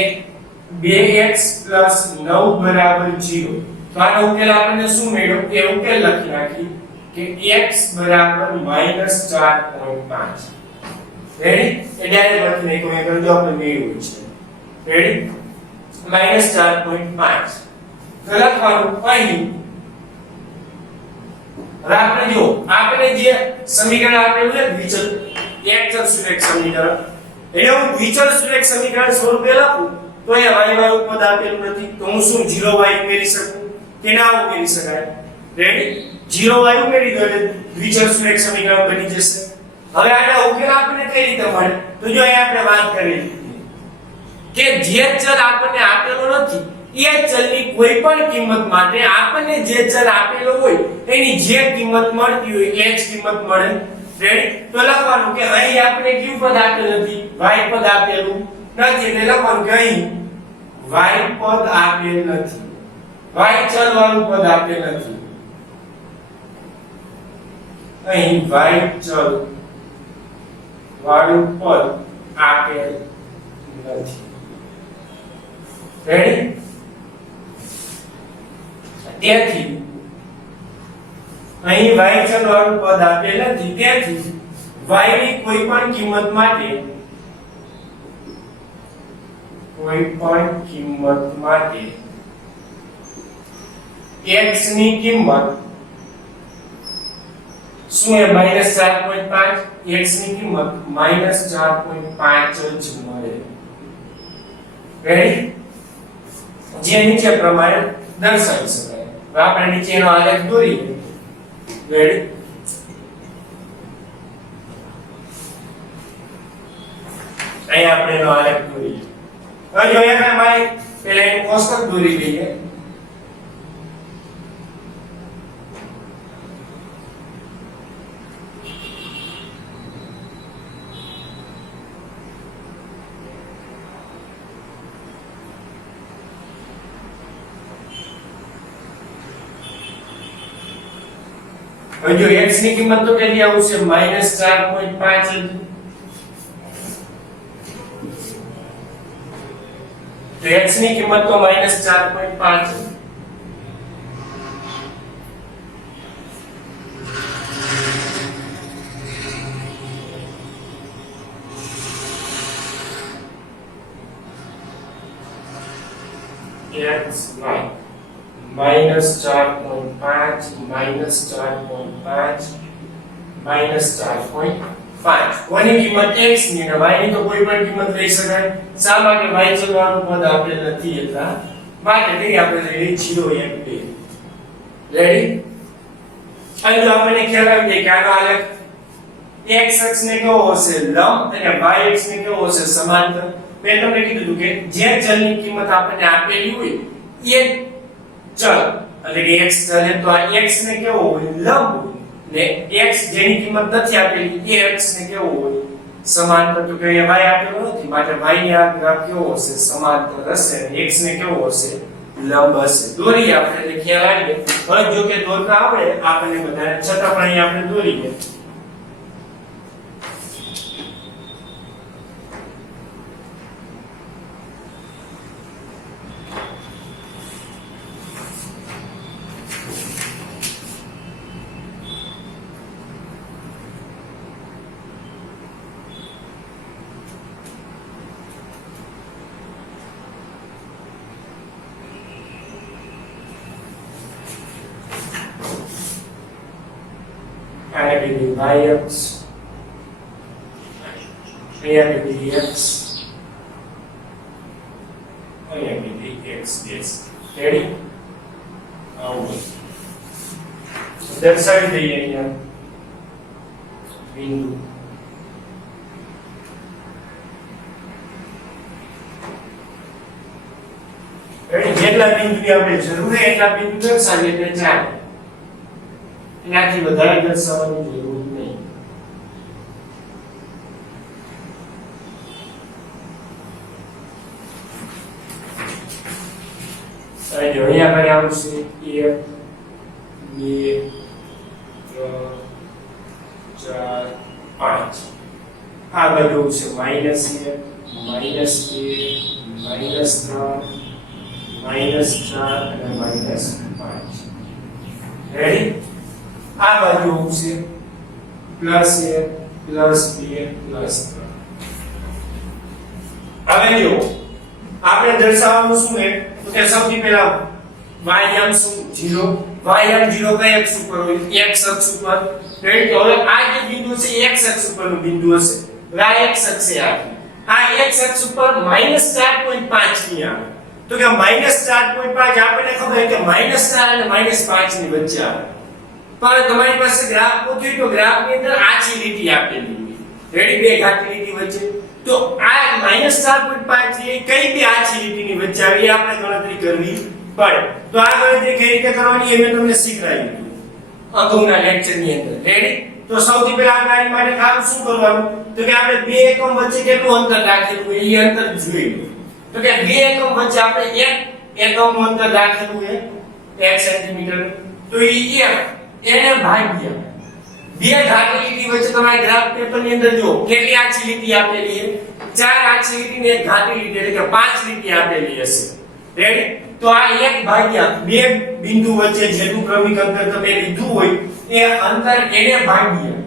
2x 9 0 તો આનો ઉકેલ આપણને શું મળ્યો એ ઉકેલ લખી નાખી કે x -4.5 રેડી? એ ડાયરેક્ટ લખીને કોઈ કરજો આપણે મેળવ્યું છે. રેડી? -4.5. તો લખવાનું અહીં હવે આપણે જો આપણે જે સમીકરણ આપેલું છે દ્વિચલ એકચલ સુરેખ સમીકરણ એટલે હું દ્વિચલ સુરેખ સમીકરણ સ્વરૂપે લખું તો અહીંયા y વાળું પદ આપેલું નથી તો હું શું 0y ઉમેરી શકું કે ના ઉમેરી શકાય? રેડી? 0y ઉમેરી દો એટલે દ્વિચલ સુરેખ સમીકરણ બની જશે. હવે આનો ઉકેલ આપણને કઈ રીતે મળે? તો જો અહીંયા આપણે વાત કરી કે જે ચલ આપણને આપેલો નથી એ ચલની કોઈ પણ કિંમત માટે આપણને જે ચલ આપેલો હોય એની જે કિંમત મળતી હોય એ જ કિંમત મળે. રેડી? તો લખવાનું કે અહીં આપણે કયું પદ આપેલ નથી? y પદ આપેલું નથી એટલે લખવાનું કે અહીં y પદ આપેલ નથી. y ચલ વાળું પદ આપેલ નથી. અહીં y ચલ વાળું પદ આપેલ નથી. રેડી? તેથી અહીં y ચલ વાળું પદ આપેલ નથી તેથી y ની કોઈ પણ કિંમત માટે x ની કિંમત શું છે? -4.5. x ની કિંમત -4.5 જ મળે. રેડી? જે નીચે પ્રમાણે દર્શાવી શકાય. હવે આપણે નીચેનો આલેખ દોરીએ. રેડી? અહીંયા આપણે એનો આલેખ દોરીએ. હવે જો અહીંયા મારી પહેલા એનું કોષ્ટક દોરી લઈએ. હવે જો x ની કિંમત તો કેટલી આવશે? -4.5 તો x ની કિંમત તો -4.5 x y -4.5 -4.5 કોની કિંમત x ની અને y ની તો કોઈ પણ કિંમત લઈ શકાય. શા માટે? y ચલ વાળું પદ આપેલ નથી એટલા માટે તે આપણે લઈએ 0 1 2. રેડી? હવે જો આપણને ખ્યાલ આવી જાય કે આનો આલેખ x અક્ષ ને કેવો હશે? લંબ અને y અક્ષ ને કેવો હશે? સમાંતર. મેં તમને કીધું કે જે ચલની કિંમત આપણને આપેલી હોય એ ચલ એટલે કે x ચલ તો આ x ને કેવો હોય? લંબ હોય ને x જેની કિંમત નથી આપેલી એ x ને કેવો હોય? સમાંતર. તો કે y આપેલો નથી માટે y ની આ ગ્રાફ કેવો હશે? સમાંતર હશે. x ને કેવો હશે? લંબ હશે. દોરી આપણે એટલે ખ્યાલ આવી ગયો. હવે જો કે દોરતા આવડે આપણને બધાને છતાં પણ અહીં આપણે દોરીએ. આને કીધી y અક્ષ, અહીંયા કીધી x, અહીંયા કીધી x ડેશ. રેડી? આવું દર્શાવી દઈએ અહીંયા બિંદુ. જેટલા બિંદુની આપણે જરૂર હોય એટલા બિંદુ દર્શાવીએ એટલે ચાલે. એનાથી વધારે દર્શાવવાની જરૂર નહીં. હવે જો અહીંયા આગળ આવશે 1 2 3 4 5. આ બધું છે -1 -2 -3 -4 અને -5. રેડી? આ બાજુ છે +1 પ્લસ 2 પ્લસ 3. હવે જો આપણે દર્શાવવાનું શું છે તો કે સૌથી પહેલા y આમ શું 0 y આમ 0 કઈ અક્ષ ઉપર હોય x અક્ષ ઉપર. રાઈટ. તો હવે આ જે બિંદુ છે x અક્ષ ઉપરનું બિંદુ હશે. y x અક્ષ છે આ x અક્ષ ઉપર -4.5 ની આવે. તો કે -4.5 આપણને ખબર છે કે -4 અને -5 ની વચ્ચે આવે. પણ તમારી પાસે ગ્રાફ પૂછ્યું તો ગ્રાફની અંદર આછી લીટી આપેલી હોય. રેડી. બે ઘાટી લીટી વચ્ચે. તો આ -4.5 છે કઈ બે આછી લીટીની વચ્ચે આવી આપણે ગણતરી કરવી પડે. તો આ ગણતરી કઈ રીતે કરવાની એ મેં તમને શીખવાડ્યું હતું અગાઉના લેક્ચરની અંદર. રેડી. તો સૌથી પહેલા આપણે આની માટે કામ શું કરવાનું તો કે આપણે બે એકમ વચ્ચે કેટલું અંતર રાખેલું હોય એ અંતર જોઈએ. તો કે બે એકમ વચ્ચે આપણે એક એકમનું અંતર રાખેલું છે 1 સેન્ટીમીટર. તો એને ભાગ્યા બે ઘાટી લીટી વચ્ચે તમારે ગ્રાફ પેપરની અંદર જો કેટલી આછી લીટી આપેલી છે ચાર આછી લીટી ને એક ઘાટી લીટી એટલે કે પાંચ લીટી આપેલી હશે. રેડી. તો આ એક ભાગ્યા બે બિંદુ વચ્ચે જેટલું ક્રમિક અંતર તમે લીધું હોય એ અંતર એને ભાગ્યા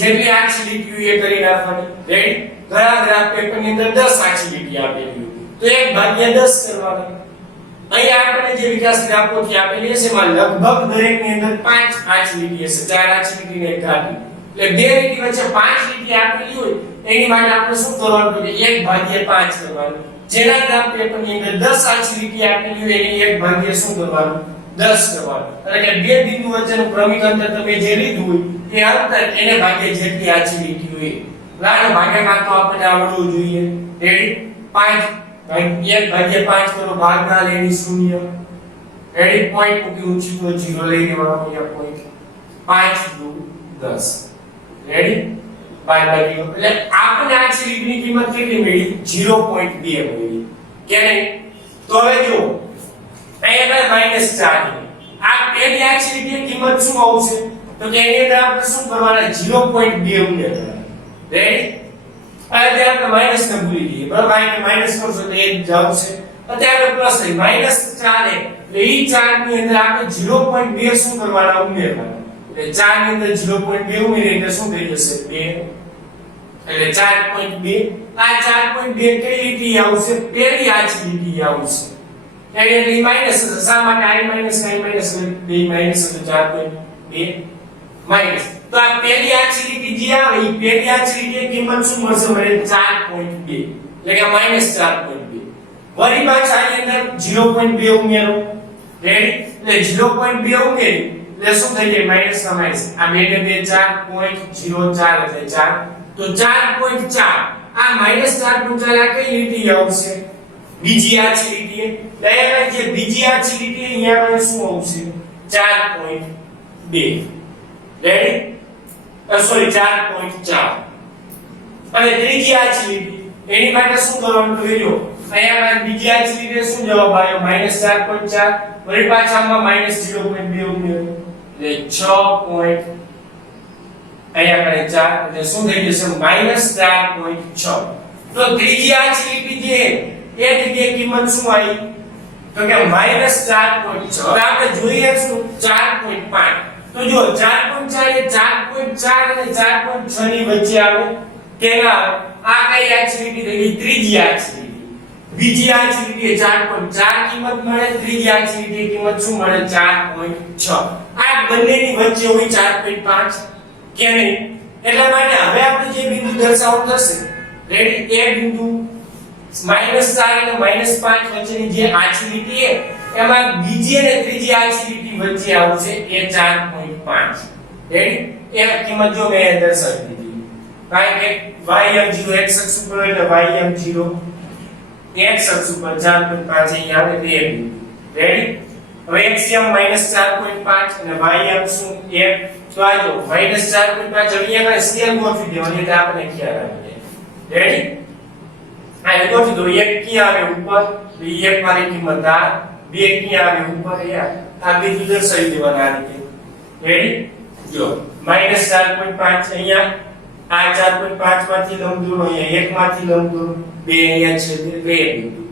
જેટલી આછી લીટીઓ એ કરી નાખવાની. રેડી. ઘણા ગ્રાફ પેપરની અંદર 10 આછી લીટી આપેલી હોય તો 1 ભાગ્યા 10 કરવાની. અહીંયા આપણે જે વિકાસ ગ્રાફોથી આપેલી હશે એમાં લગભગ દરેકની અંદર 5 આછી લીટી હશે. 4 આછી લીટી ને એક ઘાટી. એટલે બે લીટી વચ્ચે 5 લીટી આપેલી હોય એની માટે આપણે શું કરવાનું તો કે 1 ભાગ્યા 5 કરવાનું. જેના ગ્રાફ પેપરની અંદર 10 આછી લીટી આપેલી હોય એની 1 ભાગ્યા શું કરવાનું 10 કરવાનું. એટલે કે બે બિંદુ વચ્ચેનું ક્રમિક અંતર તમે જે લીધું હોય એ અંતર એને ભાગ્યા જેટલી આછી લીટી હોય. લાનો ભાગાકાર તો આપણે આવડવું જોઈએ. રેડી. 5 1 ભાગ્યા 5 કરો ભાગના લેની 0. રેડી. પોઈન્ટ મૂકી ઊંચી તો 0 લઈ લેવાનો અહીંયા પોઈન્ટ 5 દુ 10. રેડી. 5 ભાગ્યા એટલે આપણે આ લીટીની કિંમત કેટલી મળી 0.2 મળી. કે નહીં. તો હવે જો અહીંયા -4 આ પેલી આ લીટીની કિંમત શું આવશે તો કે એની અંદર આપણે શું કરવાના 0.2 ઉમેરવાના. રેડી. અત્યારે આપણે માઈનસ ને ભૂલી જઈએ બરાબર. આ માઈનસ કરશો તો એ જ આવશે. અત્યારે પ્લસ થઈ -4 એટલે ઈ 4 ની અંદર આપણે 0.2 શું કરવાના ઉમેરવાના. એટલે 4 ની અંદર 0.2 ઉમેરીએ એટલે શું થઈ જશે 2 એટલે 4.2. આ 4.2 કઈ લીટી આવશે પેલી આછી લીટી આવશે. એટલે માઈનસ શા માટે i માઈનસ i માઈનસ બે માઈનસ એટલે 4.2 માઈનસ. તો આ પેલી આછી લીટી જે આવે એ પેલી આછી લીટીની કિંમત શું મળશે મને 4.2 એટલે કે -4.2. વળી પાછા આની અંદર 0.2 ઉમેરો. રેડી. એટલે 0.2 ઉમેરી એટલે શું થઈ જાય માઈનસ ના માઈનસ. આ બે ને બે 4.04 એટલે 4 તો 4.4 આ -4.4 આ કઈ લીટી આવશે બીજી આછી લીટી. એટલે અહીંયા જે બીજી આછી લીટી અહીંયા શું આવશે 4.2. રેડી. સોરી 4.4 અને ત્રીજી આછી લીટી એની માટે શું કરવાનું તો જો અહીંયા બીજી આછી લીટી શું જવાબ આવ્યો -4.4 વળી પાછામાં -0.2 ઉમેરો એટલે 6. અહીંયા કરે 4 એટલે શું થઈ જશે -4.6. તો ત્રીજી આછી લીટી જે એ જગ્યાએ કિંમત શું આવી તો કે -4.6. હવે આપણે જોઈએ શું 4.5. તો જો 4.4 એ 4.4 અને 4.6 ની વચ્ચે આવે કેના આ કઈ આછી લીટી થઈ ત્રીજી આછી લીટી. બીજી આછી લીટી 4.4 કિંમત મળે ત્રીજી આછી લીટી કિંમત શું મળે 4.6. આ બંનેની વચ્ચે હોય 4.5 કે નહીં. એટલા માટે હવે આપણે જે બિંદુ દર્શાવવું થશે રેડી એ બિંદુ -4 અને -5 વચ્ચેની જે આછી લીટી છે એમાં બીજી અને ત્રીજી આછી લીટી વચ્ચે આવશે એ 4.5. રેડી. એ કિંમત જો મેં દર્શાવી દીધી કારણ કે y0 x અક્ષ ઉપર એટલે y0 x અક્ષ ઉપર 4.5 અહીંયા આવે તે બિંદુ. રેડી. હવે x m -4.5 અને y m શું 1 તો આ જો -4.5 અહીંયા સ્કેલ ગોઠવી દેવાની એટલે આપણે ખ્યાલ આવી જાય. રેડી. આ ગોઠવી દો એક ક્યાં આવે ઉપર તો એક મારી કિંમત આ બે ક્યાં આવે ઉપર આ બીજું દર્શાવી દેવાના આ રીતે. રેડી. જો -4.5 અહીંયા આ 4.5 માંથી લંબ દોરો અહીંયા 1 માંથી લંબ દોરો બે અહીંયા છે બે બિંદુ.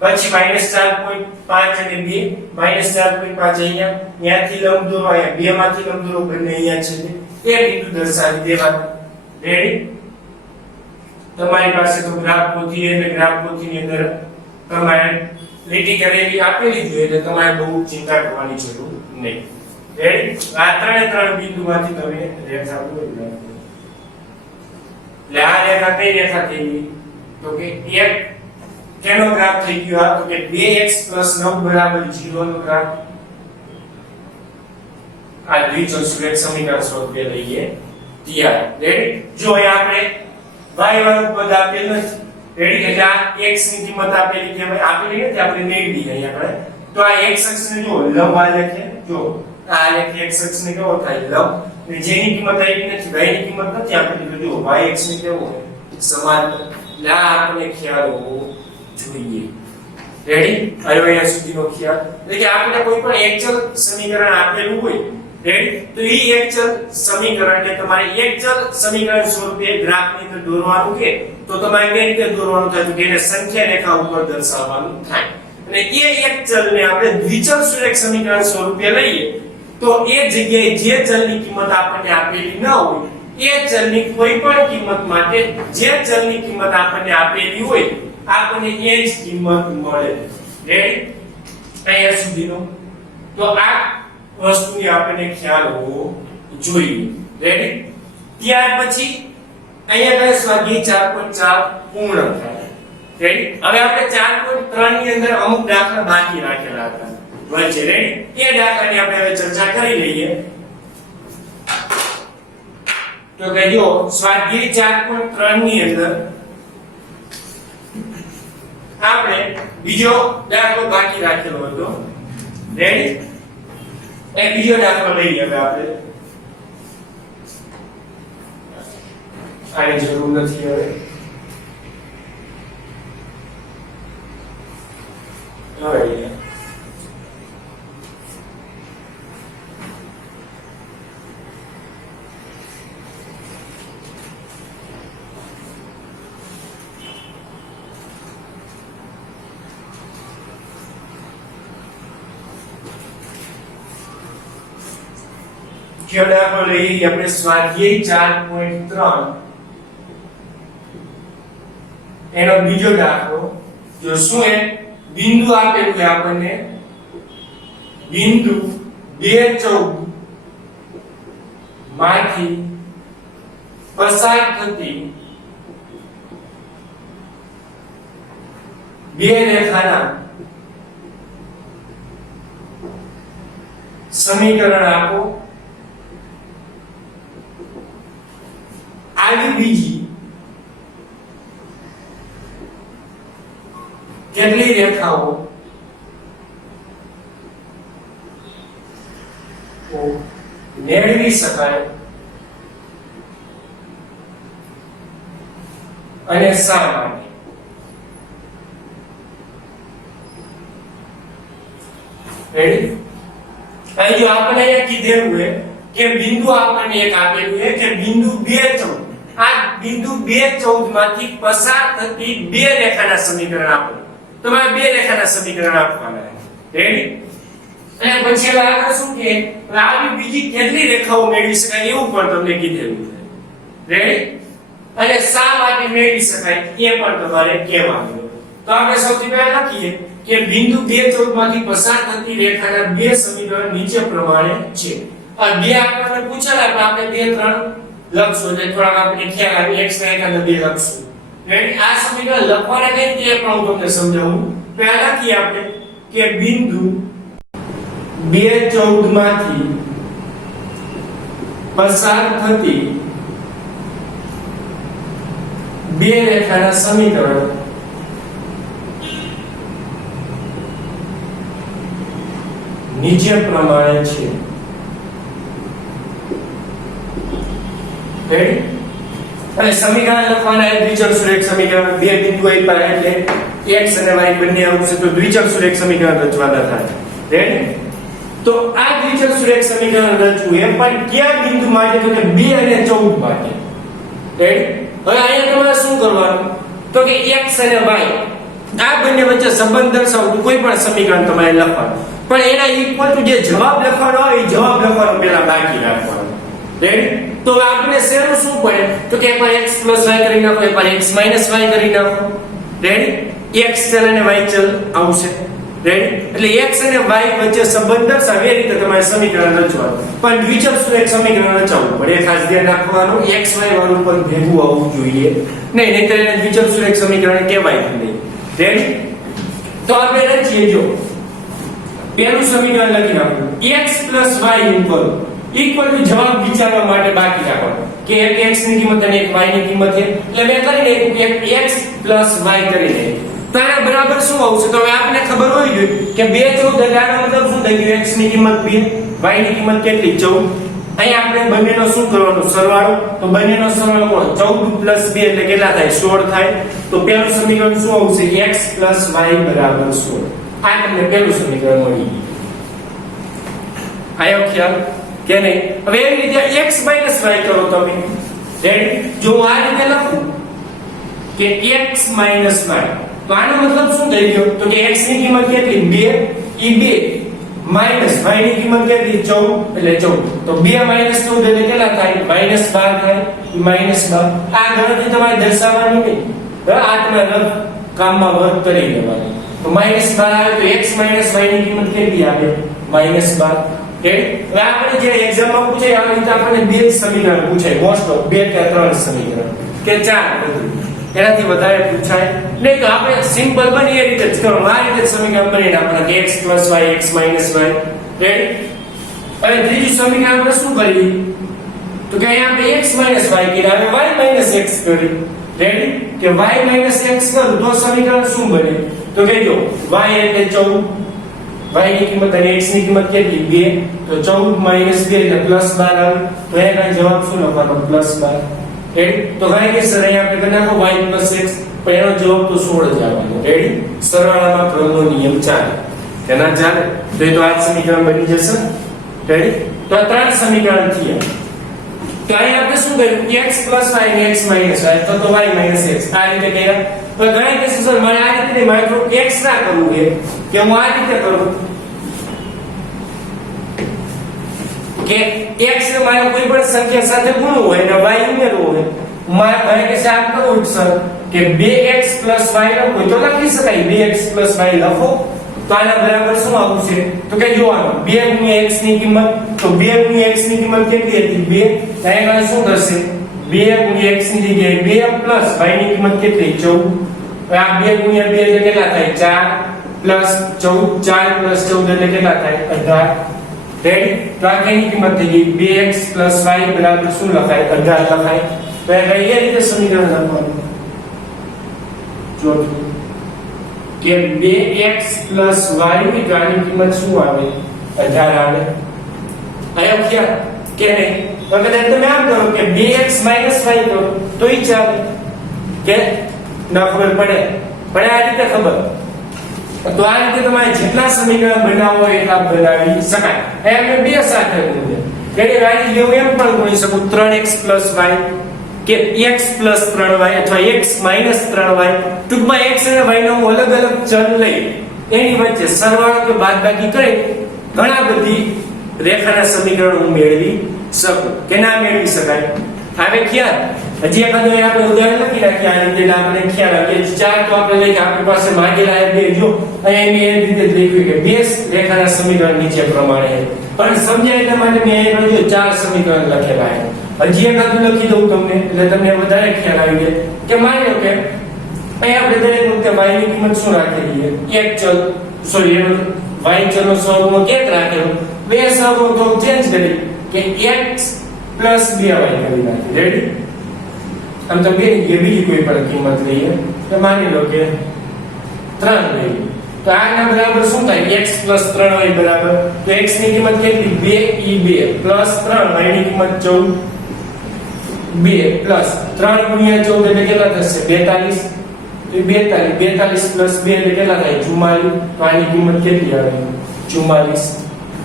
પછી -4.5 અને 2 -4.5 અહીંયા ત્યાંથી લંબ દોરો અહીંયા બે માંથી લંબ દોરો બંને અહીંયા છે એ બિંદુ દર્શાવી દેવાના. રેડી? તમારી પાસે તો ગ્રાફ પોથી એટલે ગ્રાફ પોથીની અંદર તમારે લીટી કરેલી આપેલી જોઈએ એટલે તમારે બહુ ચિંતા કરવાની જરૂર નહીં. રેડી? આ ત્રણ બિંદુમાંથી તમે રેખા દોરી નાખો. એટલે આ રેખા કઈ રેખા થઈ ગઈ? તો કે એક કેનો ગ્રાફ થઈ ગયો? આ તો કે 2x + 9 = 0 નો ગ્રાફ. આ દ્વિચલ સુરેખ સમીકરણ સ્વરૂપે લઈએ ત્યારે. રેડી? જો અહીંયા આપણે y વાળું પદ આપેલ નથી. રેડી? એટલે આ x ની કિંમત આપેલી કેવાય આપેલી નથી, આપણે મેળવી અહીંયા આપણે. તો આ x અક્ષને જો લંબ આલેખ છે. જો આ આલેખ x અક્ષને કેવો થાય? લંબ. એટલે જેની કિંમત આપી નથી, y ની કિંમત નથી આપેલી, તો જો y x ને કેવો હોય? સમાંતર. એટલે આ આપણે ખ્યાલ હોવો જોઈએ. રેડી? અહીંયા સુધીનો ખ્યાલ. એટલે કે આપણે કોઈ પણ એક ચલ સમીકરણ આપેલું હોય, રેડી? તો એ એક ચલ સમીકરણને તમારે એક ચલ સમીકરણ સ્વરૂપે ગ્રાફની અંદર દોરવાનું કે તો તમારે કઈ રીતે દોરવાનું થાય? તો કે એને સંખ્યા રેખા ઉપર દર્શાવવાનું થાય. અને એ એક ચલને આપણે દ્વિચલ સુરેખ સમીકરણ સ્વરૂપે લઈએ તો એ જગ્યાએ જે ચલની કિંમત આપણને આપેલી ન હોય એ ચલની કોઈ પણ કિંમત માટે જે ચલની કિંમત આપણને આપેલી હોય આપણને એ જ કિંમત મળે. રેડી? અહીંયા સુધીનો. તો આ વસ્તુની આપણને ખ્યાલ હોવો જોઈએ. રેડી? ત્યાર પછી અહીંયા કઈ સ્વાધ્યાય 4.4 પૂર્ણ થાય. રેડી? હવે આપણે 4.3 ની અંદર અમુક દાખલા બાકી રાખેલા હતા વચ્ચે. રેડી? એ દાખલાની આપણે હવે ચર્ચા કરી લઈએ. તો કે જો સ્વાધ્યાય 4.3 ની અંદર આપણે બીજો દાખલો બાકી રાખેલો હતો. રેડી? એ બીજો દાખલો લઈએ હવે આપણે. આની જરૂર નથી હવે. હવે દાખલો લઈએ આપણે સ્વાધ્યાય 4.3 એનો બીજો દાખલો. જો શું એ બિંદુ આપેલું છે આપણને, બિંદુ 2 14 માંથી પસાર થતી બે રેખાના સમીકરણ આપો. આવી બીજી કેટલી રેખાઓ મેળવી શકાય અને શા માટે? રેડી? અહીં જો આપણે અહીંયા કીધેલું છે કે બિંદુ આપણને એક આપેલું છે કે બિંદુ 2 14. આ બિંદુ 2 14 માંથી પસાર થતી બે રેખાના સમીકરણ આપો. તમારે બે રેખાના સમીકરણ આપવાના. રેડી? અને પછી આગળ શું કે આવી બીજી કેટલી રેખાઓ મેળવી શકાય એવું પણ તમને કીધેલું છે. રેડી? અને શા માટે મેળવી શકાય એ પણ તમારે કહેવાનું. તો આપણે સૌથી પહેલા લખીએ કે બિંદુ 2 14 માંથી પસાર થતી રેખાના બે સમીકરણ નીચે પ્રમાણે છે. આ બે આપણને પૂછેલા પણ આપણે 2 3 લખશું એટલે થોડાક આપણે ખ્યાલ આવે. x ના એકાને 2 લખશું. રેડી? આ સમીકરણ લખવાના કઈ રીતે પણ હું તમને સમજાવું. પહેલા કે આપણે કે બિંદુ 2 14 માંથી પસાર થતી બે રેખાના સમીકરણ નીચે પ્રમાણે છે. રેડી? અને સમીકરણ લખવાના છે દ્વિચલ સુરેખ સમીકરણ. બે બિંદુ આપ્યા એટલે x અને y બંને આવશે તો દ્વિચલ સુરેખ સમીકરણ રચવાના થાય. રેડી? તો આ દ્વિચલ સુરેખ સમીકરણ રચવું એ પણ કયા બિંદુ માટે? તો કે 2 અને 14 માટે. રેડી? હવે અહીંયા તમારે શું કરવાનું? તો કે x અને y આ બંને વચ્ચે સંબંધ દર્શાવતું કોઈ પણ સમીકરણ તમારે લખવાનું. પણ એના ઇક્વલ ટુ જે જવાબ લખવાનો હોય એ જવાબ લખવાનો પહેલા બાકી રાખવાનો. રેડી? તો હવે આપણે શેનું શું પડે તો કે એકવાર x y કરી નાખો, એકવાર x y કરી નાખો. રેડી? x ચલ અને y ચલ આવશે. રેડી? એટલે x અને y વચ્ચે સંબંધ દર્શાવે એ રીતે તમારે સમીકરણ રચવાનું. પણ દ્વિચલ સુરેખ સમીકરણ રચવું પડે. ખાસ ધ્યાન રાખવાનું x y વાળું પણ ભેગું આવવું જોઈએ. નહીં તો એને દ્વિચલ સુરેખ સમીકરણ કહેવાય નહીં. રેડી? તો આપણે રચીએ જો પહેલું સમીકરણ લખી નાખો x y ઇક્વલ ટુ જવાબ વિચારવા માટે બાકી રાખો કે એક x ની કિંમત અને એક y ની કિંમત છે. એટલે મેં કરીને એક x y કરીને તો આના બરાબર શું આવશે? તો હવે આપને ખબર હોવી જોઈએ કે 2 14 એટલે આનો મતલબ શું થઈ ગયું? x ની કિંમત 2, y ની કિંમત કેટલી? 14. અહીં આપણે બંનેનો શું કરવાનો? સરવાળો. તો બંનેનો સરવાળો કોણ? 14 + 2 એટલે કેટલા થાય? 16 થાય. તો પહેલું સમીકરણ શું આવશે? x y બરાબર 16. આ તમને પહેલું સમીકરણ મળી ગયું. આયો ખ્યાલ કે નહીં? હવે એવી રીતે x y કરો તમે. રેડી? જો હું આ રીતે લખું કે x y તો આનો મતલબ શું થઈ ગયો? તો કે x ની કિંમત કેટલી? 2 ઈ 2 માઈનસ y ની કિંમત કેટલી? 14 એટલે 14. તો 2 - 14 એટલે કેટલા થાય? -12 થાય. -12 આ ગણતરી તમારે દર્શાવવાની નહીં. આ તમે રફ કામમાં વર્ક કરી લેવાનું. તો -12 આવે તો x y ની કિંમત કેટલી આવે? -12. હવે આપણે જે એક્ઝામમાં પૂછાય આ રીતે આપણને બે સમીકરણ પૂછાય મોસ્ટ ઓફ, 2 કે 3 સમીકરણ કે 4 બધું. એનાથી વધારે પૂછાય નહીં. તો આપણે સિમ્પલ બની એ રીતે જ કરવાનું. આ રીતે સમીકરણ બનાવીને આપણે કે x y x y. Ready? હવે ત્રીજું સમીકરણ આપણે શું કરીએ તો કે અહીંયા આપણે x y કર્યા, હવે y x કરી. રેડી? કે y x કરું તો સમીકરણ શું બને? તો કે જો y એટલે 14, y ની કિંમત અને x ની કિંમત કેટલી? 2. તો 14 - 2 એટલે +12 આવે. તો એનો જવાબ શું લખવાનો? +12. રેડી? તો ગાય કે સર અહીંયા આપણે કરી નાખો y + x, પણ એનો જવાબ તો 16 જ આવવાનો. રેડી? સરવાળામાં ક્રમનો નિયમ ચાલે. તેના ચાલે તો એ તો આ સમીકરણ બની જશે. રેડી? તો આ 3 સમીકરણ થયા. તો અહીંયા આપણે શું કર્યું? x + y અને x - y તો y - x આ રીતે કર્યા. તો ગાય કે સર મારે આ રીતે નહીં, મારે થોડું એક્સ્ટ્રા કરવું છે કે હું આ રીતે કરું કે x ને મારે કોઈ પણ સંખ્યા સાથે ગુણવું હોય અને y ઉમેરવું હોય. મારે કે છે આમ કરવું સર કે 2x + y લખો તો લખી શકાય. 2x + y લખો તો આના બરાબર શું આવશે? તો કે જોવાનું 2 * x ની કિંમત, તો 2 * x ની કિંમત કેટલી હતી? 2. તો એમાં શું થશે? 2 * x ની જગ્યાએ 2 + y ની કિંમત કેટલી? 14. હવે આ 2 * 2 એટલે કેટલા થાય? 4 + 14, 4 + 14 એટલે કેટલા થાય? 18. રેડી? તો આ કેની કિંમત થઈ ગઈ? 2x + y બરાબર શું લખાય? 18 લખાય. તો એ રીતે સમીકરણ લખવાનું. જો કે 2x + y ની આની કિંમત શું આવે? 18 આવે. આયો ખ્યાલ કે નહીં? તો કદાચ તમે આમ કરો કે 2x - y કરો તો ઈ ચાલે કે ના ખબર પડે? પણ આ રીતે ખબર. તો આ રીતે તમારે જેટલા સમીકરણ બનાવવો એટલા બનાવી શકાય. એમને બે સાથે ગુણ્યા એટલે વાય લેવું એમ પણ ગુણી શકું 3x + y કે x + 3y અથવા x - 3y. ટૂંકમાં x અને y નો અલગ અલગ ચલ લઈ એની વચ્ચે સરવાળો કે બાદબાકી કરી ઘણા બધી રેખાના સમીકરણ હું મેળવી શકું કે ના મેળવી શકાય. હવે ખ્યાલ હજી એકાદું આપણે ઉદાહરણ લખી રાખીએ આ રીતે આપણે ખ્યાલ આવે કે 4 તો આપણે લઈએ આપણી પાસે માંગેલા એ બે જો અહીંયા એ રીતે જ લખ્યું કે બે રેખાના સમીકરણ નીચે પ્રમાણે છે. પણ સમજાય એટલા માટે મેં અહીંયા જો 4 સમીકરણ લખેલા છે. હજી એકાદું લખી દઉં તમને એટલે તમને વધારે ખ્યાલ આવી જાય કે માની લો કે અહીંયા આપણે દરેક વખતે y ની કિંમત શું રાખેલી છે? એક ચલ સોરી y ચલનો સહગુણક એક રાખેલો, બે સહગુણક તો ચેન્જ કરી કે x + 2y કરી નાખી. રેડી? આમ તો બે કે બીજી કોઈ પણ કિંમત લઈએ તો માની લો કે 3 લઈએ તો આના બરાબર શું થાય? x + 3y બરાબર તો x ની કિંમત કેટલી? 2 ઈ 2 + 3 y ની કિંમત 14 2 + 3 * 14 એટલે કેટલા થશે? 42. તો 42 + 2 એટલે કેટલા થાય? 44. તો આની કિંમત કેટલી આવે? 44.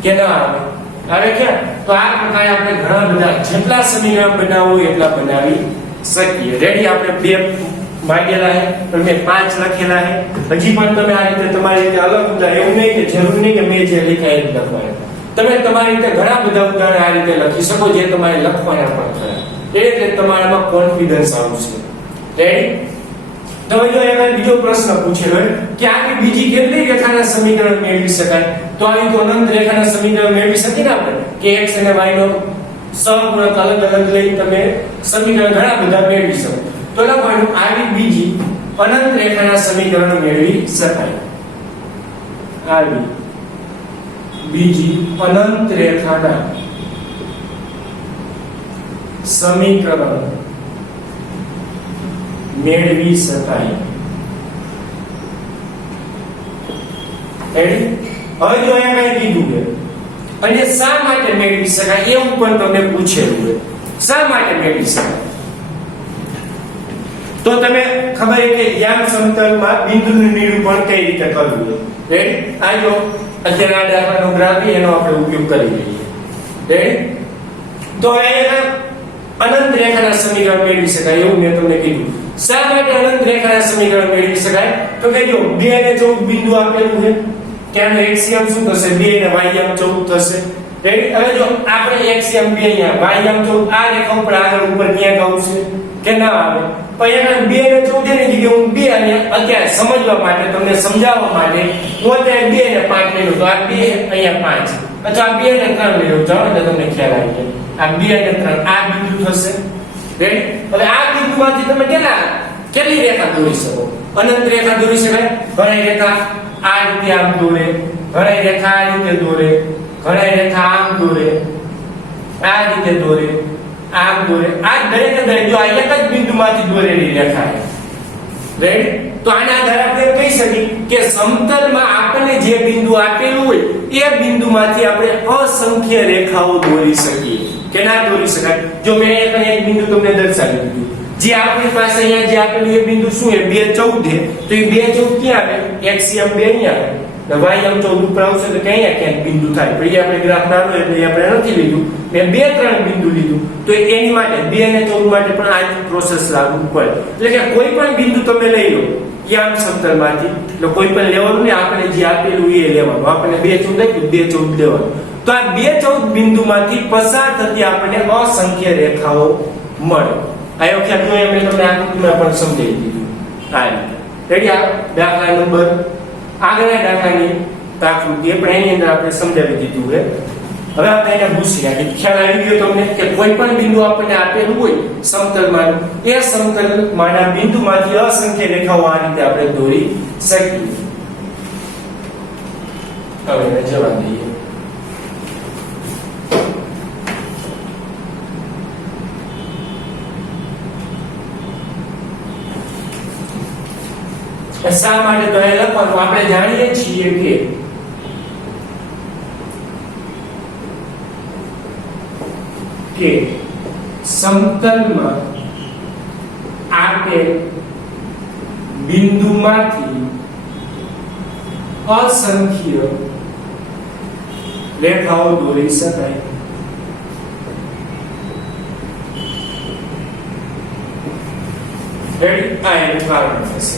કે ના આવે? આવે કે? તો આ પ્રકારે આપણે ઘણા બધા જેટલા સમીકરણ બનાવવો એટલા બનાવી શકીએ. રેડી? આપણે બે માંગેલા છે પણ મેં 5 લખેલા છે. હજી પણ તમે આ રીતે તમારી રીતે અલગ ઉદાહરણ એવું નહીં કે જરૂર નહીં કે મેં જે લખ્યા એ લખવાનું. તમે તમારી રીતે ઘણા બધા ઉદાહરણ આ રીતે લખી શકો જે તમારે લખવાના પણ ખરા, એટલે તમારામાં કોન્ફિડન્સ આવશે. રેડી? તો જો એક બીજો પ્રશ્ન પૂછેલો કે આની બીજી કેટલી રેખાના સમીકરણ મેળવી શકાય? તો આવી તો અનંત રેખાના સમીકરણ મેળવી શકીએ ને આપણે કે x અને y નો સહગુણક અલગ અલગ લઈ તમે સમીકરણ ઘણા બધા મેળવી શકો. તો લખવાનું આવી બીજી અનંત રેખાના સમીકરણ મેળવી શકાય. આવી બીજી અનંત રેખાના સમીકરણ મેળવી શકાય. હવે જો અહીંયા કઈ કીધું છે અને શા માટે મેળવી શકાય એવું પણ તમને પૂછેલું છે. શા માટે મેળવી શકાય? તો તમે ખબર છે કે યામ સમતલમાં બિંદુનું નિરૂપણ કઈ રીતે કરવું છે. રેડી? આ જો અત્યારે આ દાખલાનો ગ્રાફ એનો આપણે ઉપયોગ કરી લઈએ. રેડી? તો અહીંયા અનંત રેખાના સમીકરણ મેળવી શકાય એવું મેં તમને કીધું. શા માટે અનંત રેખાના સમીકરણ મેળવી શકાય? તો કે જો 2 અને 14 બિંદુ આપેલું છે ત્યાંનો એક્સિયમ શું થશે? 2 અને વાયમ 14 થશે. રેડી? હવે જો આપણે એક્સિયમ 2 અહીંયા વાયમ 14 આ રેખા ઉપર આગળ ઉપર ક્યાંક આવશે કે ના આવે? પણ એના 2 અને 14 ની જગ્યાએ હું 2 અને અત્યારે સમજવા માટે તમને સમજાવવા માટે હું અત્યારે 2 અને 5 મેળવું તો આ 2 અહીંયા 5 અથવા 2 અને 3 મેળવું ચાલો એટલે તમને ખ્યાલ આવી જાય. આ 2 અને 3 આ બિંદુ થશે. રેડી? હવે આ બિંદુમાંથી તમે કેટલી રેખા દોરી શકો? અનંત રેખા દોરી શકાય. ઘણી રેખા આ રીતે આમ દોરે, ઘણી રેખા આ રીતે દોરે, ઘણી રેખા આમ દોરે, આ રીતે દોરે, આમ દોરે. આ દરેક જો આ એક જ બિંદુમાંથી દોરેલી રેખા છે. રાઈટ? તો આના આધારે આપણે કહી શકીએ કે સમતલમાં આપણને જે બિંદુ આપેલું હોય એ બિંદુમાંથી આપણે અસંખ્ય રેખાઓ દોરી શકીએ કે ના દોરી શકાય. જો મેં અહીંયા એક બિંદુ તમને દર્શાવી દીધું, જે આપણી પાસે અહીંયા જે આપેલું એ બિંદુ શું છે? 2 14 છે. તો એ 2 14 ક્યાં આવે? એક્સિયમ 2 અહીંયા આવે. વાયમ 14 ઉપર આવશે તો ક્યાં ક્યાંક બિંદુ થાય. પણ એ આપણે ગ્રાફ નાનો એટલે આપણે નથી લીધું. મેં 2 3 બિંદુ લીધું. તો એની માટે 2 અને 14 માટે પણ આ જ પ્રોસેસ લાગુ પડે. એટલે કે કોઈ પણ બિંદુ તમે લઈ લો યામ સમતલમાંથી, એટલે કોઈ પણ લેવાનું ને આપણે જે આપેલું એ લેવાનું. આપણે 2 14 આપ્યું 2 14 લેવાનું. તો આ 2 14 બિંદુમાંથી પસાર થતી આપણને અસંખ્ય રેખાઓ મળે. આયો ખ્યાલ જો મેં તમને આકૃતિમાં પણ સમજાવી દીધું. આ રીતે. રેડી? આ દાખલા નંબર આગળના દાખલાની આકૃતિ પણ એની અંદર આપણે સમજાવી દીધું છે. હવે આપણે એને ભૂસી નાખીએ. ખ્યાલ આવી ગયો તમને કે કોઈ પણ બિંદુ આપણને આપેલું હોય સમતલમાં, એ સમતલમાંના બિંદુમાંથી અસંખ્ય રેખાઓ આ રીતે આપણે દોરી શકીએ. હવે એને જવા દઈએ. શા માટે તો એ લખવાનું? આપણે જાણીએ છીએ કે સમતલમાં આપેલ બિંદુમાંથી અસંખ્ય રેખાઓ દોરી શકાય. રેડી? આ એનું કારણ થશે.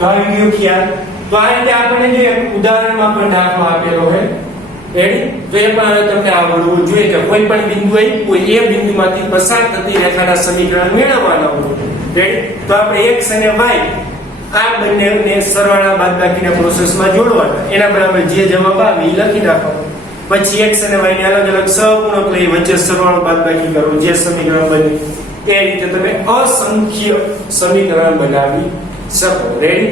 તો આવી ગયો ખ્યાલ. તો આ રીતે આપણને જે ઉદાહરણમાં પણ દાખલો આપેલો છે. રેડી? તો એ પણ હવે તમને આવડવું જોઈએ કે કોઈ પણ બિંદુ હોય કોઈ એ બિંદુમાંથી પસાર થતી રેખાના સમીકરણ મેળવવાના હોય. રેડી? તો આપણે x અને y આ બંનેને સરવાળા બાદબાકીના પ્રોસેસમાં જોડવાના. એના બરાબર જે જવાબ આવે એ લખી નાખવાનો. પછી x અને y ને અલગ અલગ સહગુણક લઈ વચ્ચે સરવાળો બાદબાકી કરો, જે સમીકરણ બને એ રીતે તમે અસંખ્ય સમીકરણ બનાવી શકો. રેડી?